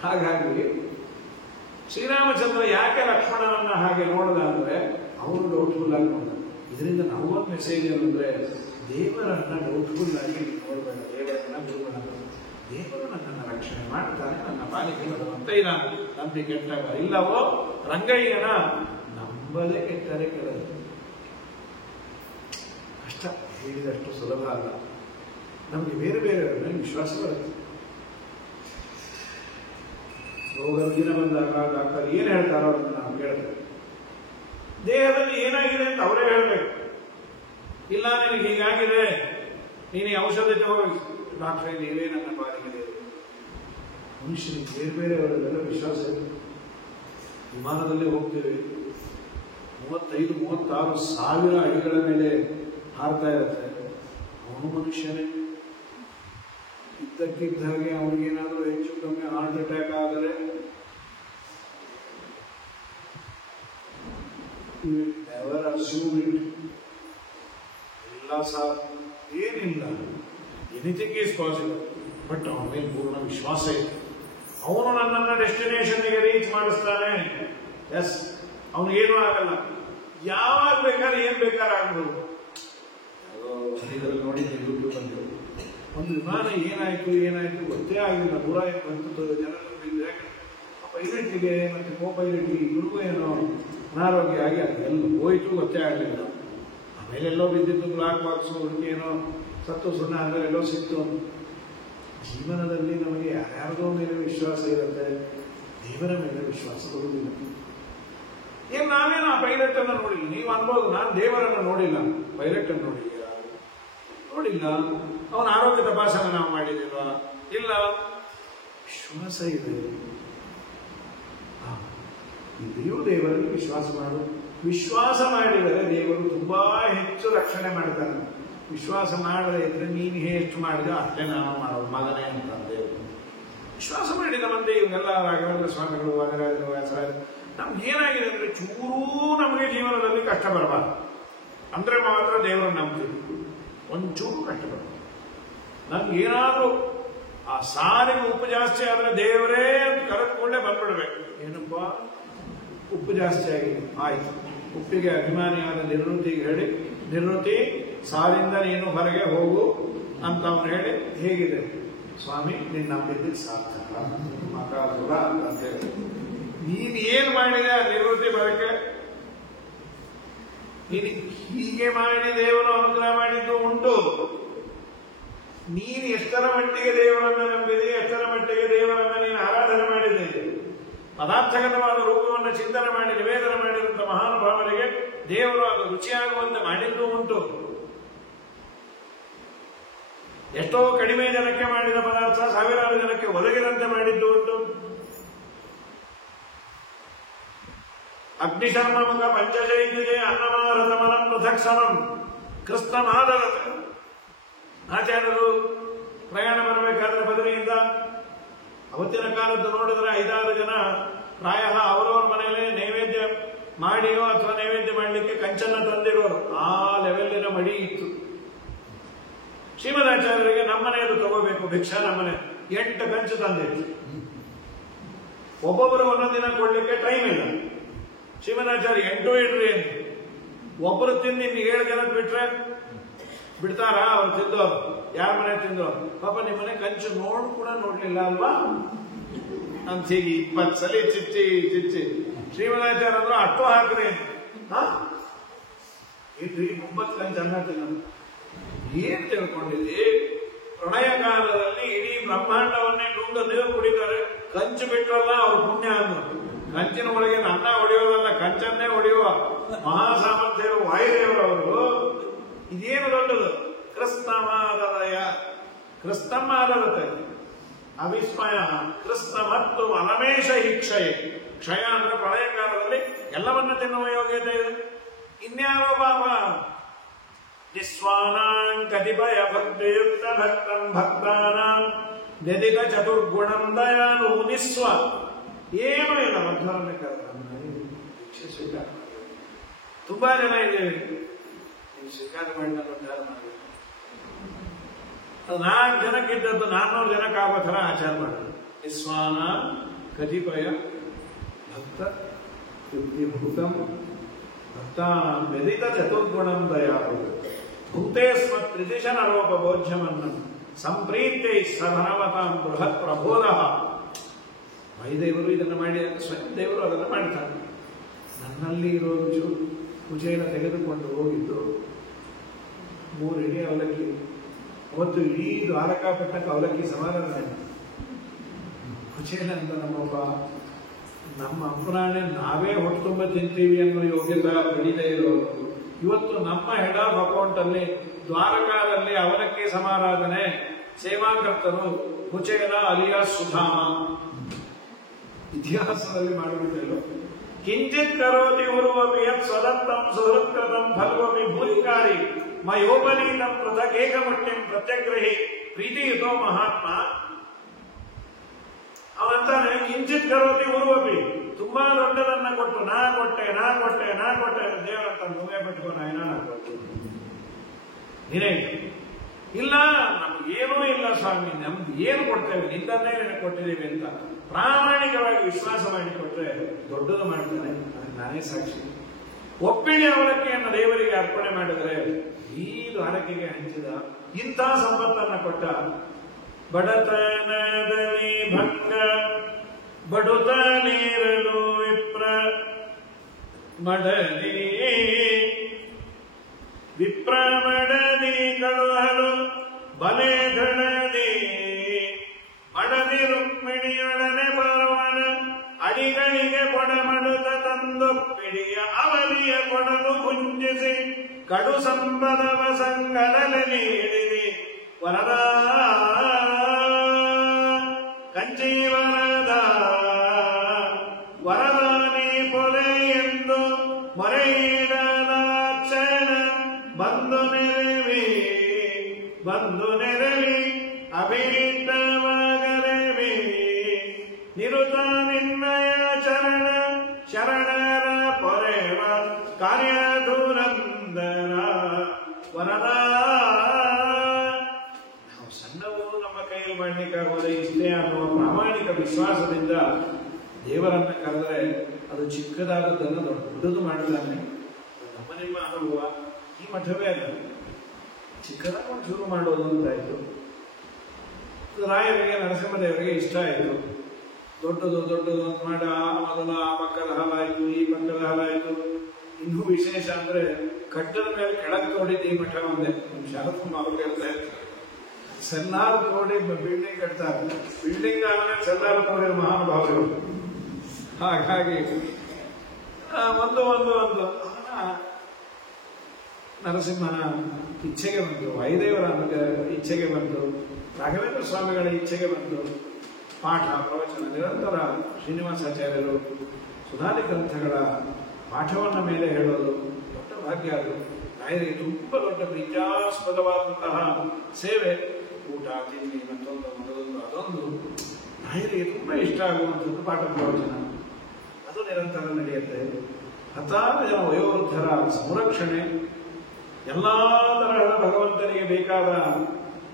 ಹಾಗಾಗಿ ಶ್ರೀರಾಮಚಂದ್ರ ಯಾಕೆ ಲಕ್ಷ್ಮಣನನ್ನ ಹಾಗೆ ನೋಡಿದ ಅಂದ್ರೆ ಅವರು ಡೌಟ್ಫುಲ್ ಆಗಿ ನೋಡಿದ. ಇದರಿಂದ ನಾವೊಂದು ಮೆಸೇಜ್ ಏನಂದ್ರೆ ದೇವರನ್ನ ಡೌಟ್ಫುಲ್ ಆಗಿ ನೋಡಬೇಡ, ದೇವರು ನನ್ನನ್ನು ರಕ್ಷಣೆ ಮಾಡ್ತಾನೆ, ನನ್ನ ಪಾಲಿಕೆ ಬರುವಂತ ಇಲ್ಲ ನಂಬಿ ಕೆಟ್ಟಾಗ. ಇಲ್ಲವೋ ರಂಗಯ್ಯನ ನಂಬಲೇ ಕೆಟ್ಟರೆ ಕೆಡದು. ಕಷ್ಟ, ಹೇಳಿದಷ್ಟು ಸುಲಭ ಅಲ್ಲ. ನಮಗೆ ಬೇರೆ ಬೇರೆಯವರ ವಿಶ್ವಾಸ ಬರುತ್ತೆ. ರೋಗದ ದಿನ ಬಂದಾಗ ಡಾಕ್ಟರ್ ಏನ್ ಹೇಳ್ತಾರೋ ಅದನ್ನು ನಾವು ಕೇಳ್ತೇವೆ. ದೇಹದಲ್ಲಿ ಏನಾಗಿದೆ ಅಂತ ಅವರೇ ಹೇಳ್ಬೇಕು. ಇಲ್ಲ ನಿನಗೆ ಹೀಗಾಗಿದೆ, ನೀನು ಈ ಔಷಧಿ ತಗೋಬೇಕು. ಡಾಕ್ಟ್ರೇ ನೀವೇ ನನ್ನ ಪಾಲಿಗೆ. ಮನುಷ್ಯನಿಗೆ ಬೇರೆ ಬೇರೆಯವರೆಲ್ಲ ವಿಶ್ವಾಸ ಇದೆ. ವಿಮಾನದಲ್ಲೇ ಹೋಗ್ತೇವೆ, 35-36 ಸಾವಿರ ಅಡಿಗಳ ಮೇಲೆ ಹಾರ್ತಾ ಇರುತ್ತೆ. ಅವನು ಮನುಷ್ಯನೇ. ಇದ್ದಕ್ಕಿದ್ದ ಹಾಗೆ ಅವನಿಗೇನಾದರೂ ಹೆಚ್ಚು ಕಮ್ಮಿ ಹಾರ್ಟ್ ಅಟ್ಯಾಕ್ ಆದರೆ ನೆವರ್ ಅಸ್ಯೂಮ್ ಇಟ್. ಇಲ್ಲ ಸರ್, ಏನಿಲ್ಲ, ಎನಿಥಿಂಗ್ ಈಸ್ ಪಾಸಿಬಲ್. ಬಟ್ ಅವನ ಮೇಲೆ ಪೂರ್ಣ ವಿಶ್ವಾಸ ಇದೆ. ಅವನು ನನ್ನನ್ನು ಡೆಸ್ಟಿನೇಷನ್ಗೆ ರೀಚ್ ಮಾಡಿಸ್ತಾನೆ. ಎಸ್, ಅವನಿಗೇನು ಆಗಲ್ಲ. ಯಾವಾಗ ಬೇಕಾದ್ರೆ ಏನ್ ಬೇಕಾದ್ರೆ ಆಗ್ಬೋದು. ಇದರಲ್ಲಿ ನೋಡಿದ್ದೆ ಯೂಟ್ಯೂಬ್ ಅಂತ ಒಂದು ವಿಮಾನ ಏನಾಯ್ತು ಗೊತ್ತೇ ಆಗಿಲ್ಲ. 120 ಜನರು ಪೈಲಟ್ಗೆ ಮತ್ತೆ ಕೋ ಪೈಲಟ್ಗೆ ಇಬ್ಬರಿಗೂ ಏನೋ ಅನಾರೋಗ್ಯ ಆಗಿ ಎಲ್ಲ ಹೋಯ್ತು, ಗೊತ್ತೇ ಆಗಲಿಲ್ಲ. ಆಮೇಲೆ ಎಲ್ಲೋ ಬಿದ್ದಿದ್ದು ಬ್ಲಾಕ್ ಬಾಕ್ಸ್, ಹುಡುಗಿ ಏನೋ ಸತ್ತು ಸುಣ್ಣ ಅಂದರೆ ಎಲ್ಲೋ ಸಿಕ್ತು. ಜೀವನದಲ್ಲಿ ನಮಗೆ ಯಾರ್ಯಾರ್ದೋ ಮೇಲೆ ವಿಶ್ವಾಸ ಇರುತ್ತೆ, ದೇವರ ಮೇಲೆ ವಿಶ್ವಾಸ ಬರುವುದಿಲ್ಲ. ಏನು ನಾವೇನು ಆ ಪೈಲಟ್ ಅನ್ನು ನೋಡಿಲ್ಲ. ನೀವು ಅನ್ಬೋದು ನಾನು ದೇವರನ್ನು ನೋಡಿಲ್ಲ, ಪೈಲಟ್ ಅನ್ನು ನೋಡಿಲ್ಲ. ಅವನ ಆರೋಗ್ಯ ತಪಾಸಣೆ ನಾವು ಮಾಡಿದಿಲ್ವಾ? ಇಲ್ಲ. ವಿಶ್ವಾಸ ಇದೆ. ಇಲ್ಲಿಯೂ ದೇವರಲ್ಲಿ ವಿಶ್ವಾಸ ಮಾಡು. ವಿಶ್ವಾಸ ಮಾಡಿದರೆ ದೇವರು ತುಂಬಾ ಹೆಚ್ಚು ರಕ್ಷಣೆ ಮಾಡ್ತಾನೆ. ವಿಶ್ವಾಸ ಮಾಡದೇ ಇದ್ರೆ ನೀನು ಹೆಚ್ಚು ಮಾಡಿದ್ರೆ ಅಷ್ಟೇ ನಾನು ಮಾಡೋದು ಮಗನೇ ಅಂತ ದೇವರು. ವಿಶ್ವಾಸ ಮಾಡಿದ ಮಂದಿ ಇವೆಲ್ಲ ರಾಘವೇಂದ್ರ ಸ್ವಾಮಿಗಳು, ವಾದಿರಾಜರು, ವ್ಯಾಸರಾಜರು, ನಮ್ಗೆ ಏನಾಗಿದೆ ಅಂದ್ರೆ ಚೂರೂ ನಮಗೆ ಜೀವನದಲ್ಲಿ ಕಷ್ಟ ಬರಬಾರ್ದು ಅಂದ್ರೆ ಮಾತ್ರ ದೇವರನ್ನು ನಂಬ್ತೀವಿ. ಒಂಚೂರು ಕಷ್ಟ ಬರಬಾರ್ದು. ನಮ್ಗೇನಾದ್ರೂ ಆ ಸಾರಿಗೆ ಉಪ್ಪು ಜಾಸ್ತಿ ಆದ್ರೆ ದೇವರೇ ಅಂತ ಕರೆದುಕೊಂಡೇ ಬಂದ್ಬಿಡ್ಬೇಕು. ಏನಪ್ಪ ಉಪ್ಪು ಜಾಸ್ತಿ ಆಗಿದೆ, ಆಯ್ತು. ಉಪ್ಪಿಗೆ ಅಭಿಮಾನಿಯಾದ ನಿವೃತ್ತಿಗೆ ಹೇಳಿ, ನಿವೃತ್ತಿ ಸಾಲಿಂದ ನೀನು ಹೊರಗೆ ಹೋಗು ಅಂತ ಅವನು ಹೇಳಿ, ಹೇಗಿದೆ ಸ್ವಾಮಿ ನೀನು ನಂಬಿದ್ದಕ್ಕೆ ಸಾರ್ಥಕ ಮಕಾಸುರ ಅಂತ ಹೇಳಿ. ನೀನು ಏನ್ ಮಾಡಿದೆ ಆ ನಿವೃತ್ತಿ ಬರಕ್ಕೆ? ನೀನು ಹೀಗೆ ಮಾಡಿ ದೇವರು ಅನುಗ್ರಹ ಮಾಡಿದ್ದು ಉಂಟು. ನೀನು ಎಷ್ಟರ ಮಟ್ಟಿಗೆ ದೇವರನ್ನು ನಂಬಿದೆ, ಎಷ್ಟರ ಮಟ್ಟಿಗೆ ದೇವರನ್ನು ನೀನು ಆರಾಧನೆ ಮಾಡಿದೆ, ಪದಾರ್ಥಗತವಾದ ರೂಪವನ್ನು ಚಿಂತನೆ ಮಾಡಿ ನಿವೇದನೆ ಮಾಡಿದಂಥ ಮಹಾನುಭಾವರಿಗೆ ದೇವರು ಅದು ರುಚಿಯಾಗುವಂತೆ ಮಾಡಿದ್ದು ಉಂಟು. ಎಷ್ಟೋ ಕಡಿಮೆ ಜನಕ್ಕೆ ಮಾಡಿದ ಪದಾರ್ಥ ಸಾವಿರಾರು ಜನಕ್ಕೆ ಒದಗಿದಂತೆ ಮಾಡಿದ್ದು ಉಂಟು. ಅಗ್ನಿಶರ್ಮಮುಖ ಪಂಚಶೈತ್ಯಜೆ ಅನ್ನಮಾರತ ಮನಂ ಪೃಥಕ್ಸಮಂ ಕೃಷ್ಣ ಮಾದರತ. ಆಚಾರ್ಯರು ಪ್ರಯಾಣ ಬರಬೇಕಾದ್ರೆ ಬದರಿಯಿಂದ ಅವತ್ತಿನ ಕಾಲದ್ದು ನೋಡಿದ್ರೆ 5-6 ಜನ ಪ್ರಾಯ ಅವರವ್ರ ಮನೆಯಲ್ಲೇ ನೈವೇದ್ಯ ಮಾಡಿಯೋ ಅಥವಾ ನೈವೇದ್ಯ ಮಾಡಲಿಕ್ಕೆ ಕಂಚನ್ನ ತಂದಿರೋರು. ಆ ಲೆವೆಲ್ಲಿನ ಮಡಿ ಇತ್ತು. ಶ್ರೀಮದಾಚಾರ್ಯರಿಗೆ ನಮ್ಮನೆಯದು ತಗೋಬೇಕು ಭಿಕ್ಷಾ, ನಮ್ಮನೆ 8 ಕಂಚು ತಂದಿತ್ತು. ಒಬ್ಬೊಬ್ಬರು ಒಂದೊಂದು ದಿನ ಕೊಡ್ಲಿಕ್ಕೆ ಟೈಮ್ ಇಲ್ಲ. ಶ್ರೀಮದಾಚಾರ್ಯ 8 ಇಡ್ರಿ ಅಂತ. ಒಬ್ಬರು ತಿಂದು ಇನ್ನು 7 ಜನ ಬಿಟ್ರೆ ಬಿಡ್ತಾರ? ಅವ್ರು ತಿಂದೋರು, ಯಾರ ಮನೆ ತಿಂದೋರು? ಪಾಪ ನಿಮ್ಮನೆ ಕಂಚು ನೋಡು ಕೂಡ ನೋಡ್ಲಿಲ್ಲ ಅಲ್ವಾ ಅಂತ ಹೀಗೆ 20 ಸಲ ಚಿಚ್ಚಿ ಶ್ರೀಮದಾಚಾರ್ಯ ಅಂದ್ರು ಅಟ್ಟು ಹಾಕ್ರಿ ಇದ್ರಿ 9 ಕಂಚು ಅನ್ನ ತಿನ್ನ. ಏನ್ ತಿಳ್ಕೊಂಡಿದ್ದಿ? ಪ್ರಣಯ ಕಾಲದಲ್ಲಿ ಇಡೀ ಬ್ರಹ್ಮಾಂಡವನ್ನ ಮುಂದೆ ನೀರು ಕುಡಿತಾರೆ, ಕಂಚು ಬಿಟ್ರಲ್ಲ ಅವ್ರ ಪುಣ್ಯ ಅಂದ್ರು. ಕಂಚಿನ ಒಳಗೆ ಅನ್ನ ಹೊಡೆಯೋದಲ್ಲ, ಕಂಚನ್ನೇ ಹೊಡೆಯುವ ಮಹಾಸಾಮರ್ಥ್ಯರು ವಾಯುದೇವರವರು. ಇದೇನು ದೊಡ್ಡದು? ಕೃಷ್ಣಮಾದಯ, ಕೃಷ್ಣಮಾದರತೆ ಅವಿಸ್ಮಯ ಕೃಷ್ಣ ಮತ್ತು ಅನಮೇಶ ಹಿಕ್ಷಯೆ. ಕ್ಷಯ ಅಂದ್ರೆ ಪ್ರಳಯ ಕಾಲದಲ್ಲಿ ಎಲ್ಲವನ್ನ ತಿನ್ನುವ ಯೋಗ್ಯತೆ ಇದೆ. ಇನ್ಯಾರೋ ಪಾಪ ನಿಸ್ವಾನಾಂ ಕತಿಪಯ ಭಕ್ತಿಯುಕ್ತ ಭಕ್ತಂ ಭಕ್ತಾನಾಂ ವ್ಯಧಿಕ ಚತುರ್ಗುಣಂ ದಯಾಲು ನಿಸ್ವ. ಏನೂ ಇಲ್ಲ, ಮಧ್ವರನ್ನ ಸ್ವೀಕಾರ. ತುಂಬಾ ಜನ ಇದ್ದೇವೆ, ನೀವು ಸ್ವೀಕಾರ ಮಾಡಿದ ಮಾಡಬೇಕು. ಅದು 4 ಜನಕ್ಕಿದ್ದದ್ದು 400 ಜನಕ್ಕೆ ಆಗೋ ಥರ ಆಚಾರ ಮಾಡೋದು. ನಿಸ್ವಾನ ಕತಿಪಯ ಭಕ್ತ ಯುಕ್ತಿಭೂತಂ ಭಕ್ತಾನಾಂ ವ್ಯಧಿಕ ಚತುರ್ಗುಣಂ ದಯಾಲು ಭೂತೆ ಸ್ಮತ್ರಿದಿಶನರೋಪಬೋಧ್ಯಮನ್ನಂ ಸಂಪ್ರೀತ್ಯೈ ಸಧನವತಾಂ ಬೃಹತ್ ಪ್ರಬೋಧ. ವೈದೇವರು ಇದನ್ನು ಮಾಡಿ, ಸ್ವಯಂ ದೇವರು ಅದನ್ನು ಮಾಡ್ತಾರೆ. ನನ್ನಲ್ಲಿ ಇರೋ ಕುಚೇಲ ತೆಗೆದುಕೊಂಡು ಹೋಗಿದ್ದು 3 ಇಡೀ ಅವಲಕ್ಕಿ, ಅವತ್ತು ಇಡೀ ದ್ವಾರಕಾಪಟ್ಟಣಕ್ಕೆ ಅವಲಕ್ಕಿ ಸಮಾಧಾನ ಆಯಿತು. ಕುಚೇಲ ಅಂತ ನಮ್ಮೊಬ್ಬ ನಮ್ಮ ಅಪುರಾಣೆ ನಾವೇ ಹೊಟ್ಟು ತುಂಬ ತಿಂತೀವಿ ಅನ್ನೋ ಯೋಗ್ಯತೆ ಬೆಳೀದೇ ಇರೋರು. ಇವತ್ತು ನಮ್ಮ ಹೆಡ್ ಆಫ್ ಅಕೌಂಟ್ ಅಲ್ಲಿ ದ್ವಾರಕಾದಲ್ಲಿ ಅವಲಕ್ಕಿ ಸಮಾರಾಧನೆ ಸೇವಾಕರ್ತರು ಕುಚೇಲ ಅಲಿಯಾಸ್ ಸುಧಾಮ. ಇತಿಹಾಸದಲ್ಲಿ ಮಾಡಿಬಿಟ್ಟೆಲ್ಲೋ ಕಿಂಚಿತ್ ಕರೋತಿ ಉರುವಪಿ ಯತ್ ಸ್ವದತ್ತಂ ಸುಹೃತ್ಕೃತಂ ಫಲ್ವಪಿ ಭೂರಿಕಾರಿ ಮಯೋಪನೀತಂ ಪೃಥಕೇಕಮಟ್ಟಿಂ ಪ್ರತ್ಯಗ್ರಹಿ ಪ್ರೀತಿಯುತೋ ಮಹಾತ್ಮ. ಅವಂತಾನೆ ಕಿಂಚಿತ್ ಕರೋತಿ ಉರುವಪಿ, ತುಂಬಾ ದೊಡ್ಡದನ್ನ ಕೊಟ್ಟು ನಾ ಕೊಟ್ಟೆ ದೇವರಂತ ಭೂಮಿ ಬಿಟ್ಕೊ ನಾಯನ ನೀನೇ ಇಲ್ಲ, ನಮ್ಗೇನೂ ಇಲ್ಲ ಸ್ವಾಮಿ, ನಮ್ದು ಏನು ಕೊಡ್ತೇವೆ, ನಿಂದನ್ನೇ ಕೊಟ್ಟಿದ್ದೀವಿ ಅಂತ ಪ್ರಾಮಾಣಿಕವಾಗಿ ವಿಶ್ವಾಸ ಮಾಡಿಕೊಟ್ರೆ ದೊಡ್ಡದು ಮಾಡ್ತಾನೆ. ನಾನೇ ಸಾಕ್ಷಿ. ಒಪ್ಪಿಗೆ ಅವಲಕ್ಕಿಯನ್ನು ದೇವರಿಗೆ ಅರ್ಪಣೆ ಮಾಡಿದರೆ ಈ ದ್ವಾರಕೆಗೆ ಹಂಚಿದ ಇಂಥ ಸಂಪತ್ತನ್ನ ಕೊಟ್ಟ. ಬಡತನದಲ್ಲಿ ಭಂಗ ಬಡುತ ನೀರಲು ವಿಪ್ರ ಮಡದಿ ವಿಪ್ರ ಮಡದಿ ಕಳುಹಲು ಬಲೆ ಗಣದಿ ಮಡದಿ ರುಕ್ಮಿಣಿಯೊಡನೆ ಬರುವನ ಅಡಿಗಳಿಗೆ ಕೊಡಮಡುತ್ತ ತಂದು ಪಿಡಿಯ ಅವಲಿಯ ಕೊಡಲು ಪುಂಜಿಸಿ ಕಡು ಸಂಪದವ ಸಂಗಡಲೆ ನೀಡಿದಿ ವರದ ಕಂಚಿ ವರದ ವರದಾನಿ ಪೊರೆ ಎಂದು ಮೊರೆಯಿಡಲಾಕ್ಷಣ ಬಂದು ನೆರವಿ ಅಭಿಹಿತವಾಗಲೇವಿ ನಿರುತ ನಿನ್ನಯ ಶರಣರ ಪೊರೆವ ಕಾರ್ಯ ಧುರಂದರ ವರದ. ನಾವು ಸಣ್ಣವು ನಮ್ಮ ಕೈಯಲ್ಲಿ ಮಾಡಲಿಕ್ಕಾಗೋದೇ ಇಷ್ಟೇ ಅನ್ನುವ ಪ್ರಾಮಾಣಿಕ ವಿಶ್ವಾಸದಿಂದ ದೇವರನ್ನ ಕರೆದರೆ ಅದು ಚಿಕ್ಕದಾದದ್ದನ್ನು ದೊಡ್ಡದು ಮಾಡಿದ್ದಾನೆ. ನಮ್ಮ ನಿಮ್ಮ ಅನುಭವ ಈ ಮಠವೇ ಅಲ್ಲ, ಚಿಕ್ಕದಾಗಿ ಒಂದು ಶುರು ಮಾಡೋದು ಅಂತಾಯಿತು. ರಾಯರಿಗೆ ನರಸಿಂಹದೇವರಿಗೆ ಇಷ್ಟ ಆಯಿತು. ದೊಡ್ಡದು ಅಂತ ಮಾಡಿ ಮೊದಲು ಆ ಪಕ್ಕದ ಹಾಲಾಯಿತು, ಈ ಪಕ್ಕದ ಹಾಲಾಯಿತು. ಇನ್ನೂ ವಿಶೇಷ ಅಂದ್ರೆ ಕಟ್ಟದ ಮೇಲೆ ಕೆಳಗೆ ತೋಡಿದ್ದು ಈ ಮಠ ಒಂದೇ. ನಮ್ಮ ಶಾರದಮ್ಮ ಅವರು ಹೇಳ್ತಾ ಇರ್ತಾರೆ, ಸೆಲ್ಲಾರು ತೋಡಿ ಬಿಲ್ಡಿಂಗ್ ಕಟ್ತಾರೆ, ಬಿಲ್ಡಿಂಗ್ ಆದ್ಮೇಲೆ ಸೆಲ್ಲಾರು ತೋಡಿ ಮಹಾನುಭಾವರು. ಹಾಗಾಗಿ ಒಂದು ನರಸಿಂಹನ ಇಚ್ಛೆಗೆ ಬಂತು, ವೈದೇವರ ಇಚ್ಛೆಗೆ ಬಂತು, ರಾಘವೇಂದ್ರ ಸ್ವಾಮಿಗಳ ಇಚ್ಛೆಗೆ ಬಂತು. ಪಾಠ ಪ್ರವಚನ ನಿರಂತರ ಶ್ರೀನಿವಾಸಾಚಾರ್ಯರು ಸುಧಾರಿ ಗ್ರಂಥಗಳ ಪಾಠವನ್ನ ಮೇಲೆ ಹೇಳೋದು ದೊಡ್ಡ ಭಾಗ್ಯ. ಅದು ರಾಯರಿಗೆ ತುಂಬ ದೊಡ್ಡ ಪ್ರೀತ್ಯಾಸ್ಪದವಾದಂತಹ ಸೇವೆ. ಊಟ ತಿಂಡಿ ಮತ್ತೊಂದು ಮೊದಲೊಂದು ಅದೊಂದು ರಾಯರಿಗೆ ತುಂಬ ಇಷ್ಟ ಆಗುವಂಥದ್ದು ಪಾಠ ಪ್ರವಚನ. ಅದು ನಿರಂತರ ನಡೆಯುತ್ತೆ. 10 ಜನ ವಯೋವೃದ್ಧರ ಸಂರಕ್ಷಣೆ, ಎಲ್ಲ ತರಹದ ಭಗವಂತನಿಗೆ ಬೇಕಾದ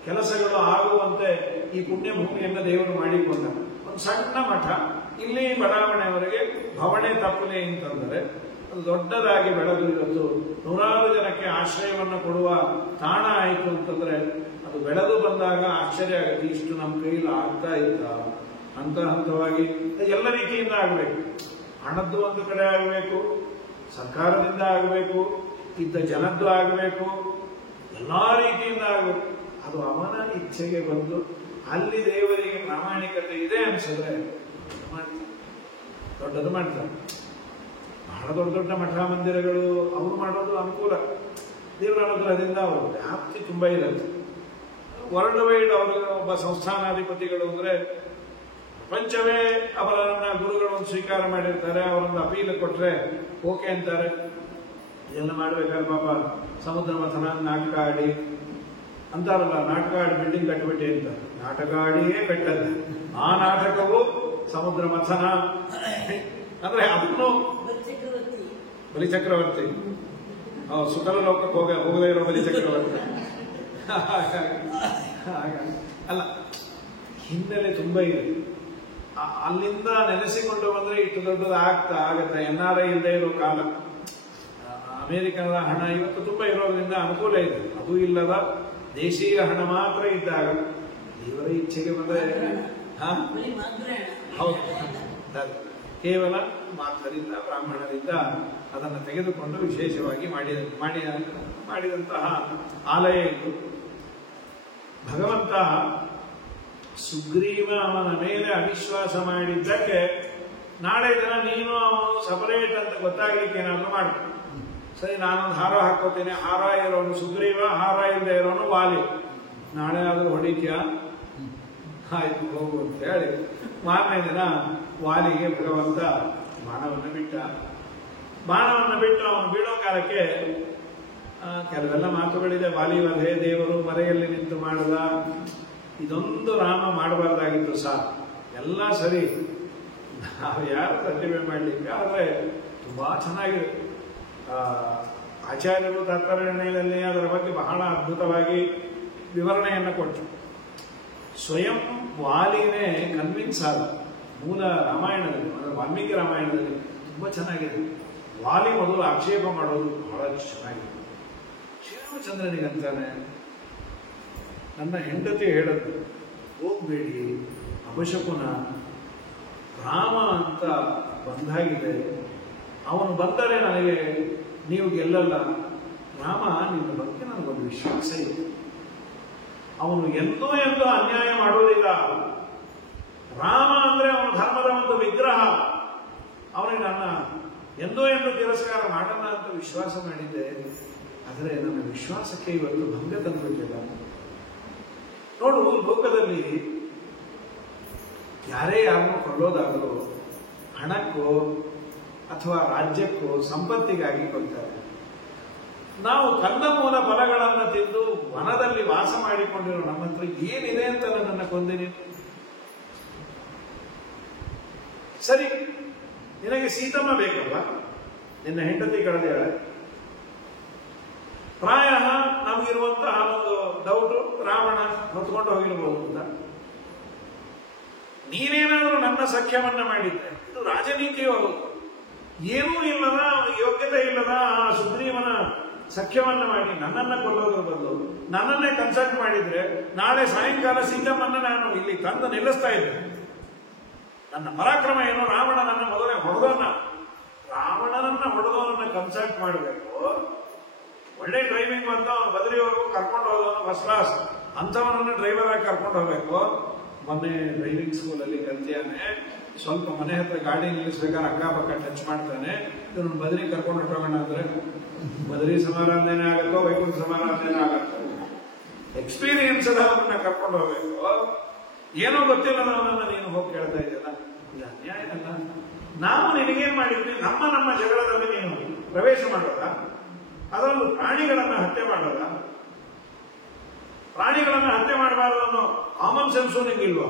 ಕೆಲಸಗಳು ಆಗುವಂತೆ ಈ ಪುಣ್ಯ ಭೂಮಿಯನ್ನು ದೇವರು ಮಾಡಿಕೊಂಡ ಒಂದು ಸಣ್ಣ ಮಠ. ಇಲ್ಲಿ ಬಡಾವಣೆಯವರೆಗೆ ಭವಣೆ ತಪ್ಪಲೆ ಅಂತಂದರೆ ಅದು ದೊಡ್ಡದಾಗಿ ಬೆಳೆದು ಇವತ್ತು 100 ಜನಕ್ಕೆ ಆಶ್ರಯವನ್ನು ಕೊಡುವ ತಾಣ ಆಯಿತು ಅಂತಂದ್ರೆ ಅದು ಬೆಳೆದು ಬಂದಾಗ ಆಶ್ಚರ್ಯ ಆಗುತ್ತೆ. ಇಷ್ಟು ನಮ್ಮ ಕೈಲಿ ಆಗ್ತಾ ಇದ್ದ ಹಂತವಾಗಿ ಎಲ್ಲ ರೀತಿಯಿಂದ ಆಗಬೇಕು. ಹಣದ್ದು ಒಂದು ಕಡೆ ಆಗಬೇಕು, ಸರ್ಕಾರದಿಂದ ಆಗಬೇಕು, ಇದ್ದ ಜನದ್ದು ಆಗಬೇಕು, ಎಲ್ಲ ರೀತಿಯಿಂದ ಆಗಬೇಕು. ಅದು ಅವನ ಇಚ್ಛೆಗೆ ಬಂದು ಅಲ್ಲಿ ದೇವರಿಗೆ ಪ್ರಾಮಾಣಿಕ ಪ್ರಾಮಾಣಿಕತೆ ಇದೆ ಅನ್ಸಿದ್ರೆ ಮಾಡ್ತಾರೆ, ದೊಡ್ಡದು ಮಾಡ್ತಾರೆ. ಬಹಳ ದೊಡ್ಡ ದೊಡ್ಡ ಮಠ ಮಂದಿರಗಳು ಅವರು ಮಾಡೋದು ಅನುಕೂಲ, ದೇವರ ಅನುಗ್ರಹದಿಂದ ಅವರು ವ್ಯಾಪ್ತಿ ತುಂಬಾ ಇರುತ್ತೆ. ವರ್ಲ್ಡ್ ವೈಡ್ ಅವರು ಒಬ್ಬ ಸಂಸ್ಥಾನಾಧಿಪತಿಗಳು ಅಂದ್ರೆ ಪ್ರಪಂಚವೇ ಅವರನ್ನ ಗುರುಗಳನ್ನು ಸ್ವೀಕಾರ ಮಾಡಿರ್ತಾರೆ. ಅವರೊಂದು ಅಪೀಲ್ ಕೊಟ್ರೆ ಓಕೆ ಅಂತಾರೆ. ಎಲ್ಲ ಮಾಡ್ಬೇಕಾದ್ರೆ ಪಾಪ ಸಮುದ್ರ ಮಥನ ನಾಟಕ ಆಡಿ ಅಂತಾರಲ್ಲ, ನಾಟಕ ಆಡಿ ಬಿಲ್ಡಿಂಗ್ ಕಟ್ಟಿಬಿಟ್ಟೆ ಅಂತ. ನಾಟಕ ಆಡಿಯೇ ಕಟ್ಟದ್ದು, ಆ ನಾಟಕವು ಸಮುದ್ರ ಮಥನ ಅಂದ್ರೆ ಅದನ್ನು ಬಲಿಚಕ್ರವರ್ತಿ ಸುಕಲ ಲೋಕಕ್ಕೆ ಹೋಗದೇ ಇರೋ ಬಲಿಚಕ್ರವರ್ತಿ ಅಲ್ಲ, ಹಿನ್ನೆಲೆ ತುಂಬಾ ಇದೆ. ಅಲ್ಲಿಂದ ನೆನೆಸಿಕೊಂಡು ಬಂದ್ರೆ ಇಷ್ಟು ದೊಡ್ಡದು ಆಗತ್ತೆ. NRI ಇಲ್ಲದೆ ಇರೋ ಕಾಲ, ಅಮೆರಿಕದ ಹಣ ಇವತ್ತು ತುಂಬಾ ಇರೋದ್ರಿಂದ ಅನುಕೂಲ ಇದೆ. ಅದು ಇಲ್ಲದ ದೇಶೀಯ ಹಣ ಮಾತ್ರ ಇದ್ದಾಗ ದೇವರ ಇಚ್ಛೆಗೆ ಬಂದ್ರೆ ಹೌದು, ಕೇವಲ ಮಾತ್ರದಿಂದ ಬ್ರಾಹ್ಮಣರಿಂದ ಅದನ್ನು ತೆಗೆದುಕೊಂಡು ವಿಶೇಷವಾಗಿ ಮಾಡಿದಂತಹ ಆಲಯ ಇದು. ಭಗವಂತ ಸುಗ್ರೀವ ಅವನ ಮೇಲೆ ಅವಿಶ್ವಾಸ ಮಾಡಿದ್ದಕ್ಕೆ ನಾಳೆ ದಿನ ನೀನು ಅವನು ಸಪರೇಟ್ ಅಂತ ಗೊತ್ತಾಗ್ಲಿಕ್ಕೆ ಏನಾದ್ರು ಮಾಡ್ಬೇಕು. ಸರಿ, ನಾನೊಂದು ಹಾರ ಹಾಕೋತೇನೆ, ಹಾರ ಇರೋನು ಸುಗ್ರೀವ, ಹಾರ ಇಲ್ಲದೆ ಇರೋನು ವಾಲಿ. ನಾಳೆ ಆದ್ರೂ ಹೊಡಿತ್ಯ, ಆಯ್ತು ಹೋಗು ಅಂತ ಹೇಳಿ ಮಾರನೇ ದಿನ ವಾಲಿಗೆ ಭಗವಂತ ಬಾಣವನ್ನು ಬಿಟ್ಟ. ಬಾಣವನ್ನು ಬಿಟ್ಟು ಅವನು ಬೀಳೋ ಕಾಲಕ್ಕೆ ಕೆಲವೆಲ್ಲ ಮಾತುಗಳಿದೆ. ವಾಲಿ ವಧೆ ದೇವರು ಮರೆಯಲ್ಲಿ ನಿಂತು ಮಾಡದ, ಇದೊಂದು ರಾಮ ಮಾಡಬಾರ್ದಾಗಿತ್ತು ಸಾರ್. ಎಲ್ಲ ಸರಿ, ನಾವು ಯಾರು ಪ್ರತಿಭೆ ಮಾಡಲಿಕ್ಕೆ, ಆದರೆ ತುಂಬಾ ಚೆನ್ನಾಗಿದೆ. ಆಚಾರ್ಯರು ತಾತ್ಪರ್ಯದಲ್ಲಿ ಅದರ ಬಗ್ಗೆ ಬಹಳ ಅದ್ಭುತವಾಗಿ ವಿವರಣೆಯನ್ನು ಕೊಟ್ಟರು. ಸ್ವಯಂ ವಾಲಿನೇ ಕನ್ವಿನ್ಸ್ ಆದ ಮೂಲ ರಾಮಾಯಣದಲ್ಲಿ, ವಾಲ್ಮೀಕಿ ರಾಮಾಯಣದಲ್ಲಿ ತುಂಬಾ ಚೆನ್ನಾಗಿದೆ. ವಾಲಿ ಮೊದಲು ಆಕ್ಷೇಪ ಮಾಡೋದು ಬಹಳ ಚೆನ್ನಾಗಿದೆ. ಶ್ರೀರಾಮಚಂದ್ರನಿಗಂತಾನೆ ನನ್ನ ಹೆಂಡತಿ ಹೇಳದ್ದು, ಹೋಗ್ಬೇಡಿ, ಅಪಶಕುನ, ರಾಮ ಅಂತ ಬಂದಾಗಿದೆ, ಅವನು ಬಂದರೆ ನನಗೆ ನೀವು ಗೆಲ್ಲಲ್ಲ. ರಾಮ ನಿನ್ನ ಬಗ್ಗೆ ನನಗೊಂದು ವಿಶ್ವಾಸ ಇದೆ, ಅವನು ಎಂದೂ ಅನ್ಯಾಯ ಮಾಡುವುದಿಲ್ಲ. ರಾಮ ಅಂದ್ರೆ ಅವನು ಧರ್ಮದ ಒಂದು ವಿಗ್ರಹ, ಅವನಿಗೆ ನನ್ನ ಎಂದೂ ತಿರಸ್ಕಾರ ಮಾಡೋಣ ಅಂತ ವಿಶ್ವಾಸ ಮಾಡಿದ್ದೆ. ಆದರೆ ನನ್ನ ವಿಶ್ವಾಸಕ್ಕೆ ಇವತ್ತು ಭಂಗ ತಂದುಬಿಟ್ಟಿಲ್ಲ. ನೋಡು, ಲೋಕದಲ್ಲಿ ಯಾರೇ ಯಾರನ್ನು ಕೊಲ್ಲೋದಾದರೂ ಹಣಕ್ಕೋ ಅಥವಾ ರಾಜ್ಯಕ್ಕೋ ಸಂಪತ್ತಿಗಾಗಿ ಕೊಲ್ತಾರೆ. ನಾವು ಕಂದಮೂಲ ಫಲಗಳನ್ನು ತಿಂದು ವನದಲ್ಲಿ ವಾಸ ಮಾಡಿಕೊಂಡಿರೋ ನಮ್ಮ ಹತ್ರ ಏನಿದೆ ಅಂತ ನನ್ನನ್ನು ಕೊಂದಿನಿ. ಸರಿ, ನಿನಗೆ ಸೀತಮ್ಮ ಬೇಕಲ್ಲ, ನಿನ್ನ ಹೆಂಡತಿ ಕಳೆದೇಳೆ. ಪ್ರಾಯ ನಮಗಿರುವಂತಹ ಒಂದು ಡೌಟು, ರಾವಣ ಹೊತ್ಕೊಂಡು ಹೋಗಿರ್ಬೋದು ಅಂತ. ನೀನೇನಾದರೂ ನನ್ನ ಸಖ್ಯವನ್ನ ಮಾಡಿದ್ದೆ, ಇದು ರಾಜನೀತಿಯೂ ಹೌದು. ಏನೂ ಇಲ್ಲದ, ಯೋಗ್ಯತೆ ಇಲ್ಲದ ಆ ಸುಗ್ರೀವನ ಸಖ್ಯವನ್ನ ಮಾಡಿ ನನ್ನನ್ನ ಕೊಲ್ಲೋದ್ರ ಬದಲು ನನ್ನನ್ನೇ ಕನ್ಸಲ್ಟ್ ಮಾಡಿದ್ರೆ ನಾಳೆ ಸಾಯಂಕಾಲ ಸೀತಮ್ಮನ್ನ ನಾನು ಇಲ್ಲಿ ತಂದು ನಿಲ್ಲಿಸ್ತಾ ಇದ್ದೆ. ನನ್ನ ಪರಾಕ್ರಮ ಏನು, ರಾವಣನನ್ನ ಮೊದಲೇ ರಾವಣನನ್ನ ಹೊಡೆದವನನ್ನ ಕನ್ಸಲ್ಟ್ ಮಾಡಬೇಕು. ಒಳ್ಳೆ ಡ್ರೈವಿಂಗ್ ಅಂತ ಅವನು ಬದಲಿವರೆಗೂ ಕರ್ಕೊಂಡು ಹೋದವನು ಫಸ್ಟ್ ಕ್ಲಾಸ್, ಅಂಥವನನ್ನ ಡ್ರೈವರ್ ಆಗಿ ಕರ್ಕೊಂಡು ಹೋಗ್ಬೇಕು. ಮೊನ್ನೆ ಡ್ರೈವಿಂಗ್ ಸ್ಕೂಲಲ್ಲಿ ಕಲ್ತಿಯಾನೆ, ಸ್ವಲ್ಪ ಮನೆ ಹತ್ರ ಗಾಡಿ ನಿಲ್ಲಿಸ್ಬೇಕಾದ್ರೆ ಅಕ್ಕಪಕ್ಕ ಟಚ್ ಮಾಡ್ತಾನೆ. ಇವನು ಬದಲಿ ಕರ್ಕೊಂಡು ಹೊಟ್ಟೋಗೋಣ ಅಂದ್ರೆ ಬದಲಿ ಸಮಾರಾಧನೆ ಆಗತ್ತೋ ವೈಕುಂಠ ಸಮಾರಾಧನೆ ಆಗತ್ತೋ, ಎಕ್ಸ್ಪೀರಿಯನ್ಸ್ ಅವನ್ನ ಕರ್ಕೊಂಡು ಹೋಗ್ಬೇಕು. ಏನೋ ಗೊತ್ತಿಲ್ಲ ಅವನನ್ನ ನೀನು ಹೋಗಿ ಕೇಳ್ತಾ ಇದೆಯಲ್ಲ, ಇದು ಅನ್ಯಾಯ ಅಲ್ಲ. ನಾವು ನಿನಗೇನ್ ಮಾಡಿದ್ವಿ, ನಮ್ಮ ಜಗಳದಲ್ಲಿ ನೀನು ಪ್ರವೇಶ ಮಾಡೋದ, ಅದೊಂದು ಪ್ರಾಣಿಗಳನ್ನ ಹತ್ಯೆ ಮಾಡೋದ. ಪ್ರಾಣಿಗಳನ್ನ ಹತ್ಯೆ ಮಾಡಬಾರದು ಅನ್ನೋ ಕಾಮನ್ ಸೆನ್ಸು ನಿಂಗಿಲ್ವಾ?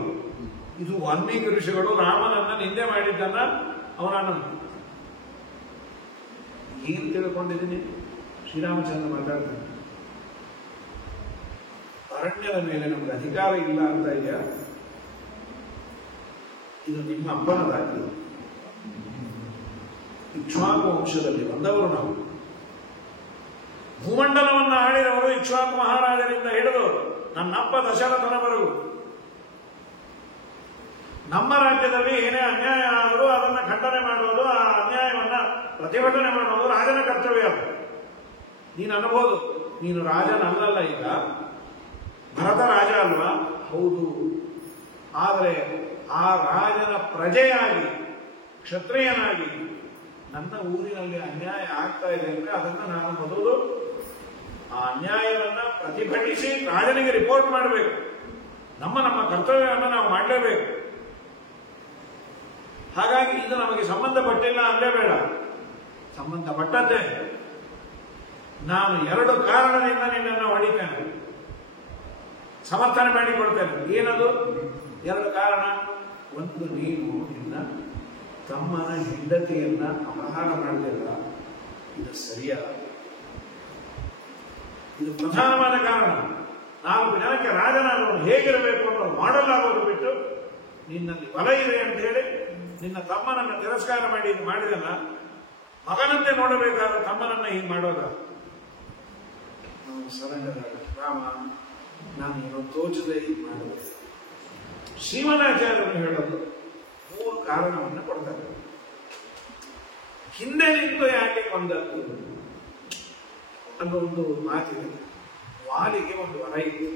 ಇದು ವಾಲ್ಮೀಕಿ ಋಷಿಗಳು ರಾಮನನ್ನ ನಿಂದೆ ಮಾಡಿದ್ದನ್ನ ಅವನನ್ನು ಏನ್ ತಿಳ್ಕೊಂಡಿದ್ದೀನಿ. ಶ್ರೀರಾಮಚಂದ್ರ ಮಾತಾಡ್ತಾನೆ, ಅರಣ್ಯದ ಮೇಲೆ ನಮ್ಗೆ ಅಧಿಕಾರ ಇಲ್ಲ ಅಂತ ಇದೆಯಾ? ಇದು ನಿಮ್ಮ ಅಪ್ಪನದಾಗಿ, ಇಕ್ಷ್ವಾಕು ವಂಶದಲ್ಲಿ ಬಂದವರು ನಾವು. ಭೂಮಂಡಲವನ್ನ ಆಳಿದವರು ಇಕ್ಷ್ವಾಕು ಮಹಾರಾಜರಿಂದ ಹಿಡಿದು ನನ್ನಪ್ಪ ದಶರಥನವರೆಗೂ. ನಮ್ಮ ರಾಜ್ಯದಲ್ಲಿ ಏನೇ ಅನ್ಯಾಯ ಆದರೂ ಅದನ್ನ ಖಂಡನೆ ಮಾಡೋದು, ಆ ಅನ್ಯಾಯವನ್ನ ಪ್ರತಿಭಟನೆ ಮಾಡೋದು ರಾಜನ ಕರ್ತವ್ಯ. ನೀನು ಅನ್ಬೋದು, ನೀನು ರಾಜನಲ್ಲಲ್ಲ, ಈಗ ಭರತ ರಾಜ ಅಲ್ವಾ? ಹೌದು. ಆದರೆ ಆ ರಾಜನ ಪ್ರಜೆಯಾಗಿ ಕ್ಷತ್ರಿಯನಾಗಿ ನನ್ನ ಊರಿನಲ್ಲಿ ಅನ್ಯಾಯ ಆಗ್ತಾ ಇದೆ ಅಂದ್ರೆ ಅದನ್ನ ನಾನು ಮೊದಲು ಆ ಅನ್ಯಾಯವನ್ನ ಪ್ರತಿಭಟಿಸಿ ರಾಜನಿಗೆ ರಿಪೋರ್ಟ್ ಮಾಡಬೇಕು. ನಮ್ಮ ಕರ್ತವ್ಯವನ್ನು ನಾವು ಮಾಡಲೇಬೇಕು. ಹಾಗಾಗಿ ಇದು ನಮಗೆ ಸಂಬಂಧಪಟ್ಟಿಲ್ಲ ಅಲ್ಲೇ ಬೇಡ, ಸಂಬಂಧಪಟ್ಟದ್ದೇ. ನಾನು 2 ಕಾರಣದಿಂದ ನಿನ್ನನ್ನು ಹೊಡಿತೇನೆ, ಸಮರ್ಥನೆ ಮಾಡಿಕೊಡ್ತೇನೆ. ಏನದು 2 ಕಾರಣ? ಒಂದು, ನೀನು ನಿನ್ನ ತಮ್ಮನ ಹೆಂಡತಿಯನ್ನ ಅಪಹಾರ ಮಾಡಲಿಲ್ಲ, ಇದು ಸರಿಯಲ್ಲ. ಇದು ಪ್ರಧಾನವಾದ ಕಾರಣ. 4 ಜನಕ್ಕೆ ರಾಜನಾದವನು ಹೇಗಿರಬೇಕು ಅನ್ನೋದು ಮಾಡಲ್ ಆಗೋದು ಬಿಟ್ಟು ನಿನ್ನಲ್ಲಿ ಬಲ ಇದೆ ಅಂತ ಹೇಳಿ ನಿನ್ನ ತಮ್ಮನನ್ನ ತಿರಸ್ಕಾರ ಮಾಡಿ ಇದು ಮಾಡಿದಲ್ಲ, ಮಗನಂತೆ ನೋಡಬೇಕಾದ ತಮ್ಮನನ್ನ ಹೀಗೆ ಮಾಡೋದ? ಸರೆಂಡರ್ ರಾಮ, ನಾನು ಏನೋ ತೋಚದೆ ಹೀಗೆ ಮಾಡಿದೆ. ಶ್ರೀಮದಾಚಾರ್ಯರು ಹೇಳೋದು 3 ಕಾರಣವನ್ನು ಕೊಡ್ತಾರೆ. ಹಿಂದೆ ನಿಂತು ಯಾಕೆ ಕೊಂದದ್ದು ಅನ್ನೋ ಒಂದು ಮಾತಿದೆ. ವಾಲಿಗೆ ಒಂದು ವರ ಇತ್ತು,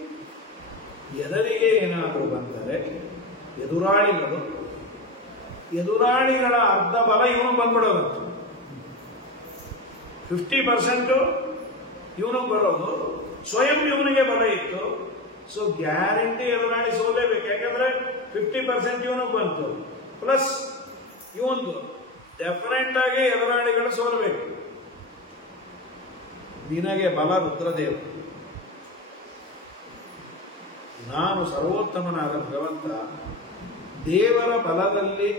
ಎದುರಿಗೆ ಏನಾದರೂ ಬಂದರೆ ಎದುರಾಳಿಗಳ ಅರ್ಧ ಬಲ ಇವನು ಬಂದ್ಬಿಡೋದಂತ. 50% ಇವನಿಗೆ ಬರೋದು, ಸ್ವಯಂ ಇವನಿಗೆ ಬಲ ಇತ್ತು. ಸೊ ಗ್ಯಾರಂಟಿ ಎದುರಾಳಿ ಸೋಲೇಬೇಕು. ಯಾಕಂದ್ರೆ 50% ಇವನಿಗೆ ಬಂತು, ಪ್ಲಸ್ ಇವೊಂದು ಡೆಫರೆಂಟ್ ಆಗಿ ಎದುರಾಳಿಗಳು ಸೋಲ್ಬೇಕು. ನಿನಗೆ ಬಲ ರುದ್ರದೇವ, ನಾನು ಸರ್ವೋತ್ತಮನಾದ ಭಗವಂತ. ದೇವರ ಬಲದಲ್ಲಿ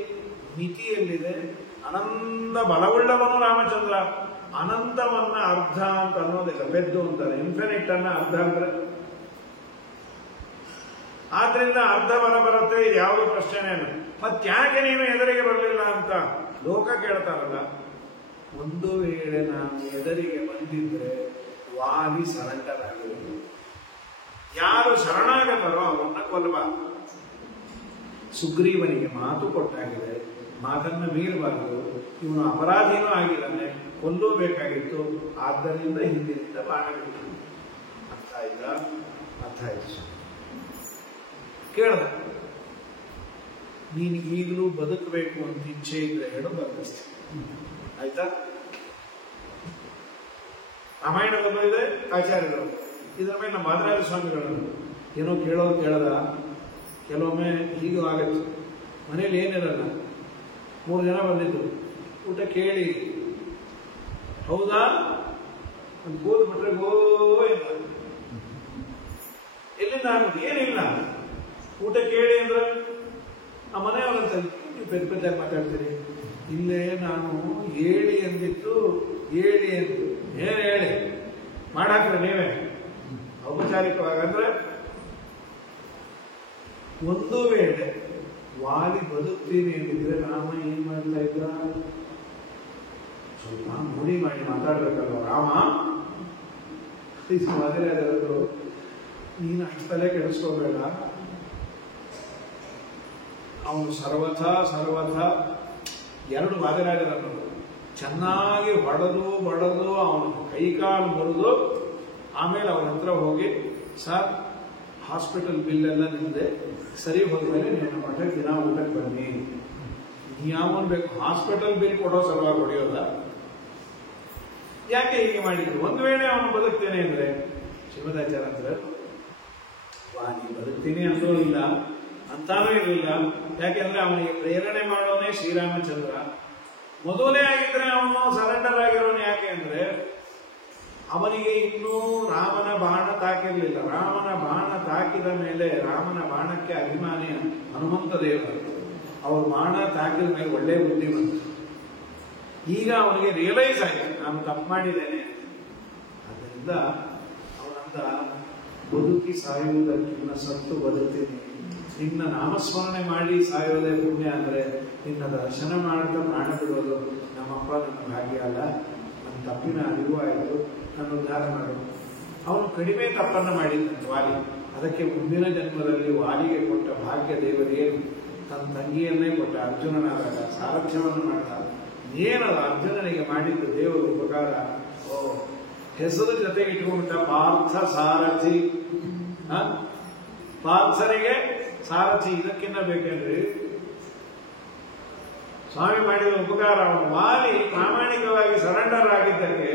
ಮಿತಿಯಲ್ಲಿದೆ. ಅನಂತ ಬಲವುಳ್ಳವನು ರಾಮಚಂದ್ರ. ಅನಂತವನ್ನ ಅರ್ಧ ಅಂತ ಅನ್ನೋದಿಲ್ಲ, ಬೆದ್ದು ಅಂತಾರೆ. ಇನ್ಫಿನಿಟ್ ಅನ್ನ ಅರ್ಧ ಅಂದ್ರೆ, ಆದ್ರಿಂದ ಅರ್ಧ ಬಲ ಬರುತ್ತೆ. ಇದು ಯಾವುದು ಪ್ರಶ್ನೆ ಇಲ್ಲ. ಮತ್ತ್ಯಾಕೆ ನೀನು ಎದುರಿಗೆ ಬರಲಿಲ್ಲ ಅಂತ ಲೋಕ ಕೇಳ್ತಾರಲ್ಲ. ಒಂದು ವೇಳೆ ನಾನು ಎದುರಿಗೆ ಬಂದಿದ್ರೆ ವಾಲಿ ಸರೆಂಡರ್ ಆಗಿರುವುದು. ಯಾರು ಶರಣಾಗತರೋ ಅವನ್ನ ಕೊಲ್ಲಬಾರದು. ಸುಗ್ರೀವನಿಗೆ ಮಾತು ಕೊಟ್ಟಾಗಿದೆ, ಮಾತನ್ನ ಮೀರಬಾರದು. ಇವನು ಅಪರಾಧಿನೂ ಆಗಿದ್ದಾನೆ, ಕೊಲ್ಲಬೇಕಾಗಿತ್ತು. ಆದ್ದರಿಂದ ಹಿಂದಿನಿಂದ ಬಾಣ ಬಿಟ್ಟು. ಅರ್ಥ ಆಯ್ತಾ? ಅರ್ಥ ಆಯ್ತು. ಕೇಳ್ದ, ನೀನು ಈಗಲೂ ಬದುಕಬೇಕು ಅಂತ ಇಚ್ಛೆ ಇದ್ರೆ ಹೇಳು, ಬದುಕಿಸ್ತೀನಿ. ಆಯ್ತಾ? ರಾಮಾಯಣದ ಬಂದಿದೆ, ಆಚಾರ್ಯರು. ಇದರ ಮೇಲೆ ನಮ್ಮ ಮಾದರಾಜ ಸ್ವಾಮಿಗಳನ್ನು ಏನೋ ಕೇಳೋದು ಕೇಳದ. ಕೆಲವೊಮ್ಮೆ ಹೀಗೂ ಆಗತ್ತೆ. ಮನೇಲಿ ಏನಿರಲ್ಲ, 3 ಜನ ಬಂದಿದ್ದು, ಊಟ ಕೇಳಿ ಹೌದಾ ಅಂತ ಕೂತ್ಬಿಟ್ರೆ ಗೋ ಇಲ್ಲ. ಎಲ್ಲಿಂದ ಆಗುದು? ಏನಿಲ್ಲ. ಊಟ ಕೇಳಿ ಅಂದ್ರೆ ಆ ಮನೆಯವರಂತ ಪೆದ್ದ ಪೆದ್ದಾಗಿ ಮಾತಾಡ್ತೀರಿ. ಇಲ್ಲೇ ನಾನು ಹೇಳಿ ಅಂದಿತ್ತು, ಹೇಳಿ ಅಂತ ಏನ್ ಹೇಳಿ ಮಾಡಾಕ್ರೆ ನೀವೇ ಔಪಚಾರಿಕವಾಗಿ. ಅಂದ್ರೆ ಒಂದು ವೇಳೆ ವಾಲಿ ಬದುಕ್ತೀನಿ ಅಂದಿದ್ರೆ ರಾಮ ಏನ್ ಮಾಡ್ತಾ ಇದ್ದ? ಸ್ವಲ್ಪ ಮುಡಿ ಮಾಡಿ ಮಾತಾಡ್ಬೇಕಲ್ವ ರಾಮ. ಮದುವೆಯಾದವರು ನೀನು ಅಷ್ಟಲ್ಲೇ ಕೆಡಿಸ್ಕೋಬೇಡ. ಅವನು ಸರ್ವಥ 2 ವಾದರಾಜರನ್ನು ಚೆನ್ನಾಗಿ ಹೊಡೆದು ಅವನು ಕೈಕಾಲು ಬರೆದು ಆಮೇಲೆ ಅವನ ಹತ್ರ ಹೋಗಿ, ಸರ್ ಹಾಸ್ಪಿಟಲ್ ಬಿಲ್ ಎಲ್ಲ ನಿಂದೆ, ಸರಿ ಹೋದ್ಮೇಲೆ ನಿನ್ನ ಮಠಕ್ಕೆ ದಿನ ಊಟಕ್ಕೆ ಬನ್ನಿ. ಯಾವನ್ ಬೇಕು ಹಾಸ್ಪಿಟಲ್ ಬಿಲ್ ಕೊಡೋ ಸಲುವಾಗಿ ಹೊಡೆಯೋದ? ಯಾಕೆ ಹೀಗೆ ಮಾಡಿದ್ರು? ಒಂದು ವೇಳೆ ಅವನು ಬದುಕ್ತೇನೆ ಅಂದ್ರೆ, ಶ್ರೀಮದಾಚಾರ್ಯ ಅಂದ್ರೆ ವಾಲಿ ಬದುಕ್ತೀನಿ ಅಂತೂ ಇಲ್ಲ, ಅಂತಾನೂ ಇರಲಿಲ್ಲ. ಯಾಕೆಂದ್ರೆ ಅವನಿಗೆ ಪ್ರೇರಣೆ ಮಾಡೋನೇ ಶ್ರೀರಾಮಚಂದ್ರ. ಮೊದಲೇ ಆಗಿದ್ರೆ ಅವನು ಸರೆಂಡರ್ ಆಗಿರೋನು. ಯಾಕೆ ಅಂದ್ರೆ ಅವನಿಗೆ ಇನ್ನೂ ರಾಮನ ಬಾಣ ತಾಕಿರಲಿಲ್ಲ. ರಾಮನ ಬಾಣ ತಾಕಿದ ಮೇಲೆ ರಾಮನ ಬಾಣಕ್ಕೆ ಅಭಿಮಾನಿ ಹನುಮಂತ ದೇವರು. ಅವ್ರ ಬಾಣ ತಾಕಿದ ಮೇಲೆ ಒಳ್ಳೆ ಬುದ್ಧಿ ಬಂತು. ಈಗ ಅವನಿಗೆ ರಿಯಲೈಸ್ ಆಯ್ತು, ನಾನು ತಪ್ಪು ಮಾಡಿದ್ದೇನೆ. ಆದ್ದರಿಂದ ಅವನಂದ, ಬದುಕಿ ಸಾಯುವುದಕ್ಕಿಂತ ಸತ್ತು ಬದುಕ್ತೀನಿ. ನಿನ್ನ ನಾಮಸ್ಮರಣೆ ಮಾಡಿ ಸಾಯೋದೇ ಪುಣ್ಯ ಅಂದ್ರೆ ನಿನ್ನ ದರ್ಶನ ಮಾಡ್ತಾ ಪ್ರಾಣ ಬಿಡೋದು ನಮ್ಮಪ್ಪ ನನ್ನ ಭಾಗ್ಯ ಅಲ್ಲ. ನನ್ನ ತಪ್ಪಿನ ಅರಿವು ಆಯಿತು, ನನ್ನ ಉದ್ಧಾರ ಮಾಡು. ಅವನು ಕಡಿಮೆ ತಪ್ಪನ್ನು ಮಾಡಿದ್ದಂತೆ ವಾಲಿ. ಅದಕ್ಕೆ ಮುಂದಿನ ಜನ್ಮದಲ್ಲಿ ವಾಲಿಗೆ ಕೊಟ್ಟ ಭಾಗ್ಯ ದೇವರೇನು? ತನ್ನ ತಂಗಿಯನ್ನೇ ಕೊಟ್ಟ. ಅರ್ಜುನನಾದಾಗ ಸಾರಥ್ಯವನ್ನು ಮಾಡ್ದ. ಏನದ ಅರ್ಜುನನಿಗೆ ಮಾಡಿದ್ದು ದೇವರ ಉಪಕಾರ. ಹೆಸರು ಜೊತೆಗೆ ಇಟ್ಕೊಂಡ್ಬಿಟ್ಟ, ಪಾರ್ಥ ಸಾರಥಿ. ಪಾರ್ಥನಿಗೆ ಸಾರಥಿ ಇದಕ್ಕಿಂತ ಬೇಕೇನ್ರಿ? ಸ್ವಾಮಿ ಮಾಡಿದ ಉಪಕಾರ, ಅವನು ವಾಲಿ ಪ್ರಾಮಾಣಿಕವಾಗಿ ಸರೆಂಡರ್ ಆಗಿದ್ದಕ್ಕೆ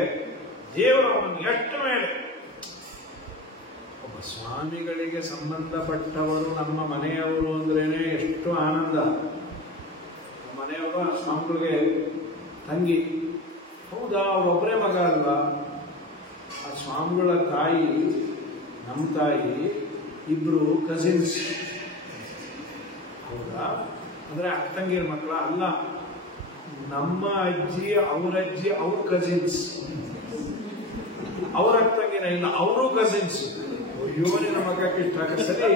ದೇವರು ಅವನು ಎಷ್ಟು ಮೇಲೆ. ಒಬ್ಬ ಸ್ವಾಮಿಗಳಿಗೆ ಸಂಬಂಧಪಟ್ಟವರು ನಮ್ಮ ಮನೆಯವರು ಅಂದ್ರೇನೆ ಎಷ್ಟು ಆನಂದ. ಮನೆಯವರು ಆ ಸ್ವಾಮಿಗಳಿಗೆ ತಂಗಿ, ಹೌದಾ, ಅವರೊಬ್ಬರೇ ಮಗ ಅಲ್ವಾ? ಆ ಸ್ವಾಮಿಗಳ ತಾಯಿ, ನಮ್ಮ ತಾಯಿ ಇಬ್ರು ಕಸಿನ್ಸ್. ಹೌದಾ? ಅಂದ್ರೆ ಅಕ್ಕಂಗಿರ ಮಕ್ಕಳ ಅಲ್ಲ, ನಮ್ಮ ಅಜ್ಜಿ ಅವರಜ್ಜಿ ಅವ್ರ ಕಸಿನ್ಸ್. ಅವ್ರ ಅಕ್ಕಂಗಿರ ಇಲ್ಲ, ಅವರು ಕಸಿನ್ಸ್. ಅಯ್ಯೋ ನಿನ್ನ ಮಗಕ್ಕೆ ಇಷ್ಟ. ಸರಿ,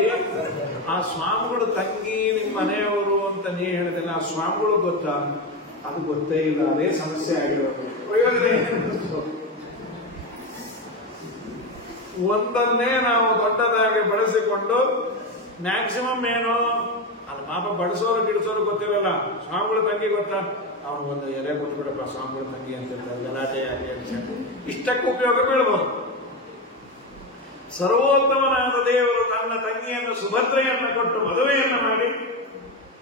ಆ ಸ್ವಾಮಿಗಳು ತಂಗಿ ನಿಮ್ಮ ಮನೆಯವರು ಅಂತ ನೀ ಹೇಳಿದಿಲ್ಲ, ಆ ಸ್ವಾಮಿಗಳು ಗೊತ್ತಾ? ಅದು ಗೊತ್ತೇ ಇಲ್ಲ, ಅದೇ ಸಮಸ್ಯೆ ಆಗಿರೋದು. ಒಂದನ್ನೇ ನಾವು ದೊಡ್ಡದಾಗಿ ಬಳಸಿಕೊಂಡು ಮ್ಯಾಕ್ಸಿಮಮ್ ಏನು ಅದು ಪಾಪ ಬಡಿಸೋರು ಗಿಡಿಸೋರು ಗೊತ್ತಿರಲ್ಲ. ಸ್ವಾಮಿಗಳ ತಂಗಿ ಗೊತ್ತಾ? ಅವನು ಒಂದು ಎಲೆ ಕೊಟ್ಬಿಡಪ್ಪ ಸ್ವಾಮಿಗಳ ತಂಗಿ ಅಂತ ಹೇಳ್ತಾರೆ, ಗಲಾಟೆ ಯಾಕೆ ಅಂತ. ಇಷ್ಟಕ್ಕೆ ಉಪಯೋಗ ಬೀಳ್ಬೋದು. ಸರ್ವೋತ್ತಮನಾದ ದೇವರು ತನ್ನ ತಂಗಿಯನ್ನು ಸುಭದ್ರೆಯನ್ನು ಕೊಟ್ಟು ಮದುವೆಯನ್ನು ಮಾಡಿ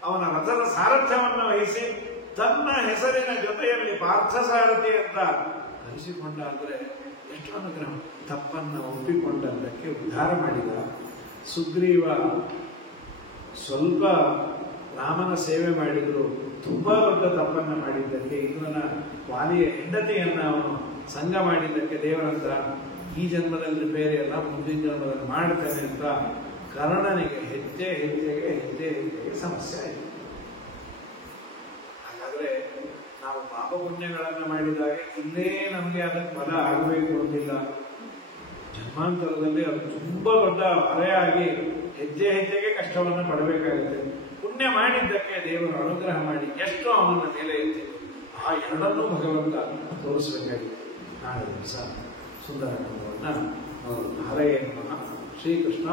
ಅವನ ರಥದ ಸಾರಥ್ಯವನ್ನು ವಹಿಸಿ ತನ್ನ ಹೆಸರಿನ ಜೊತೆಯಲ್ಲಿ ಪಾರ್ಥಸಾರಥಿ ಅಂತ ಕರೆಸಿಕೊಂಡ. ಅಂದ್ರೆ ಎಷ್ಟು ಅನುಗ್ರಹ. ತಪ್ಪನ್ನು ಒಪ್ಪಿಕೊಂಡದ್ದಕ್ಕೆ ಉದ್ಧಾರ ಮಾಡಿದ. ಸುಗ್ರೀವ ಸ್ವಲ್ಪ ರಾಮನ ಸೇವೆ ಮಾಡಿದ್ರು, ತುಂಬಾ ದೊಡ್ಡ ತಪ್ಪನ್ನು ಮಾಡಿದ್ದಕ್ಕೆ, ಇಂದ್ರನ ವಾಲಿಯ ಹೆಂಡತಿಯನ್ನ ಅವನು ಸಂಗ ಮಾಡಿದ್ದಕ್ಕೆ ದೇವರಂತ ಈ ಜನ್ಮದಲ್ಲಿ ಬೇರೆ ಅಲ್ಲ, ಮುಂದಿನ ಜನ್ಮದಲ್ಲಿ ಮಾಡ್ತೇನೆ ಅಂತ ಕರ್ಣನಿಗೆ ಹೆಜ್ಜೆ ಹೆಜ್ಜೆಗೆ ಸಮಸ್ಯೆ ಆಯಿತು. ಹಾಗಾದ್ರೆ ನಾವು ಪಾಪ ಪುಣ್ಯಗಳನ್ನು ಮಾಡಿದಾಗ ಇಲ್ಲೇ ನಮಗೆ ಅದಕ್ಕೆ ಫಲ ಆಗಬೇಕು ಅಂತಿಲ್ಲ. ಜನ್ಮಾಂತರದಲ್ಲಿ ಅದು ತುಂಬಾ ದೊಡ್ಡ ಹೊರೆಯಾಗಿ ಹೆಜ್ಜೆಗೆ ಕಷ್ಟವನ್ನು ಪಡಬೇಕಾಗುತ್ತೆ. ಪುಣ್ಯ ಮಾಡಿದ್ದಕ್ಕೆ ದೇವರು ಅನುಗ್ರಹ ಮಾಡಿ ಎಷ್ಟು ಅವನ ಮೇಲೆ ಎತ್ತಿ ಆ ಎರಡನ್ನೂ ಭಗವಂತ ತೋರಿಸಬೇಕಾಗಿದೆ. ನಾಳೆ ದಿವಸ ಸುಂದರ ಹರೆಯ ನಮಃ. ಶ್ರೀಕೃಷ್ಣ.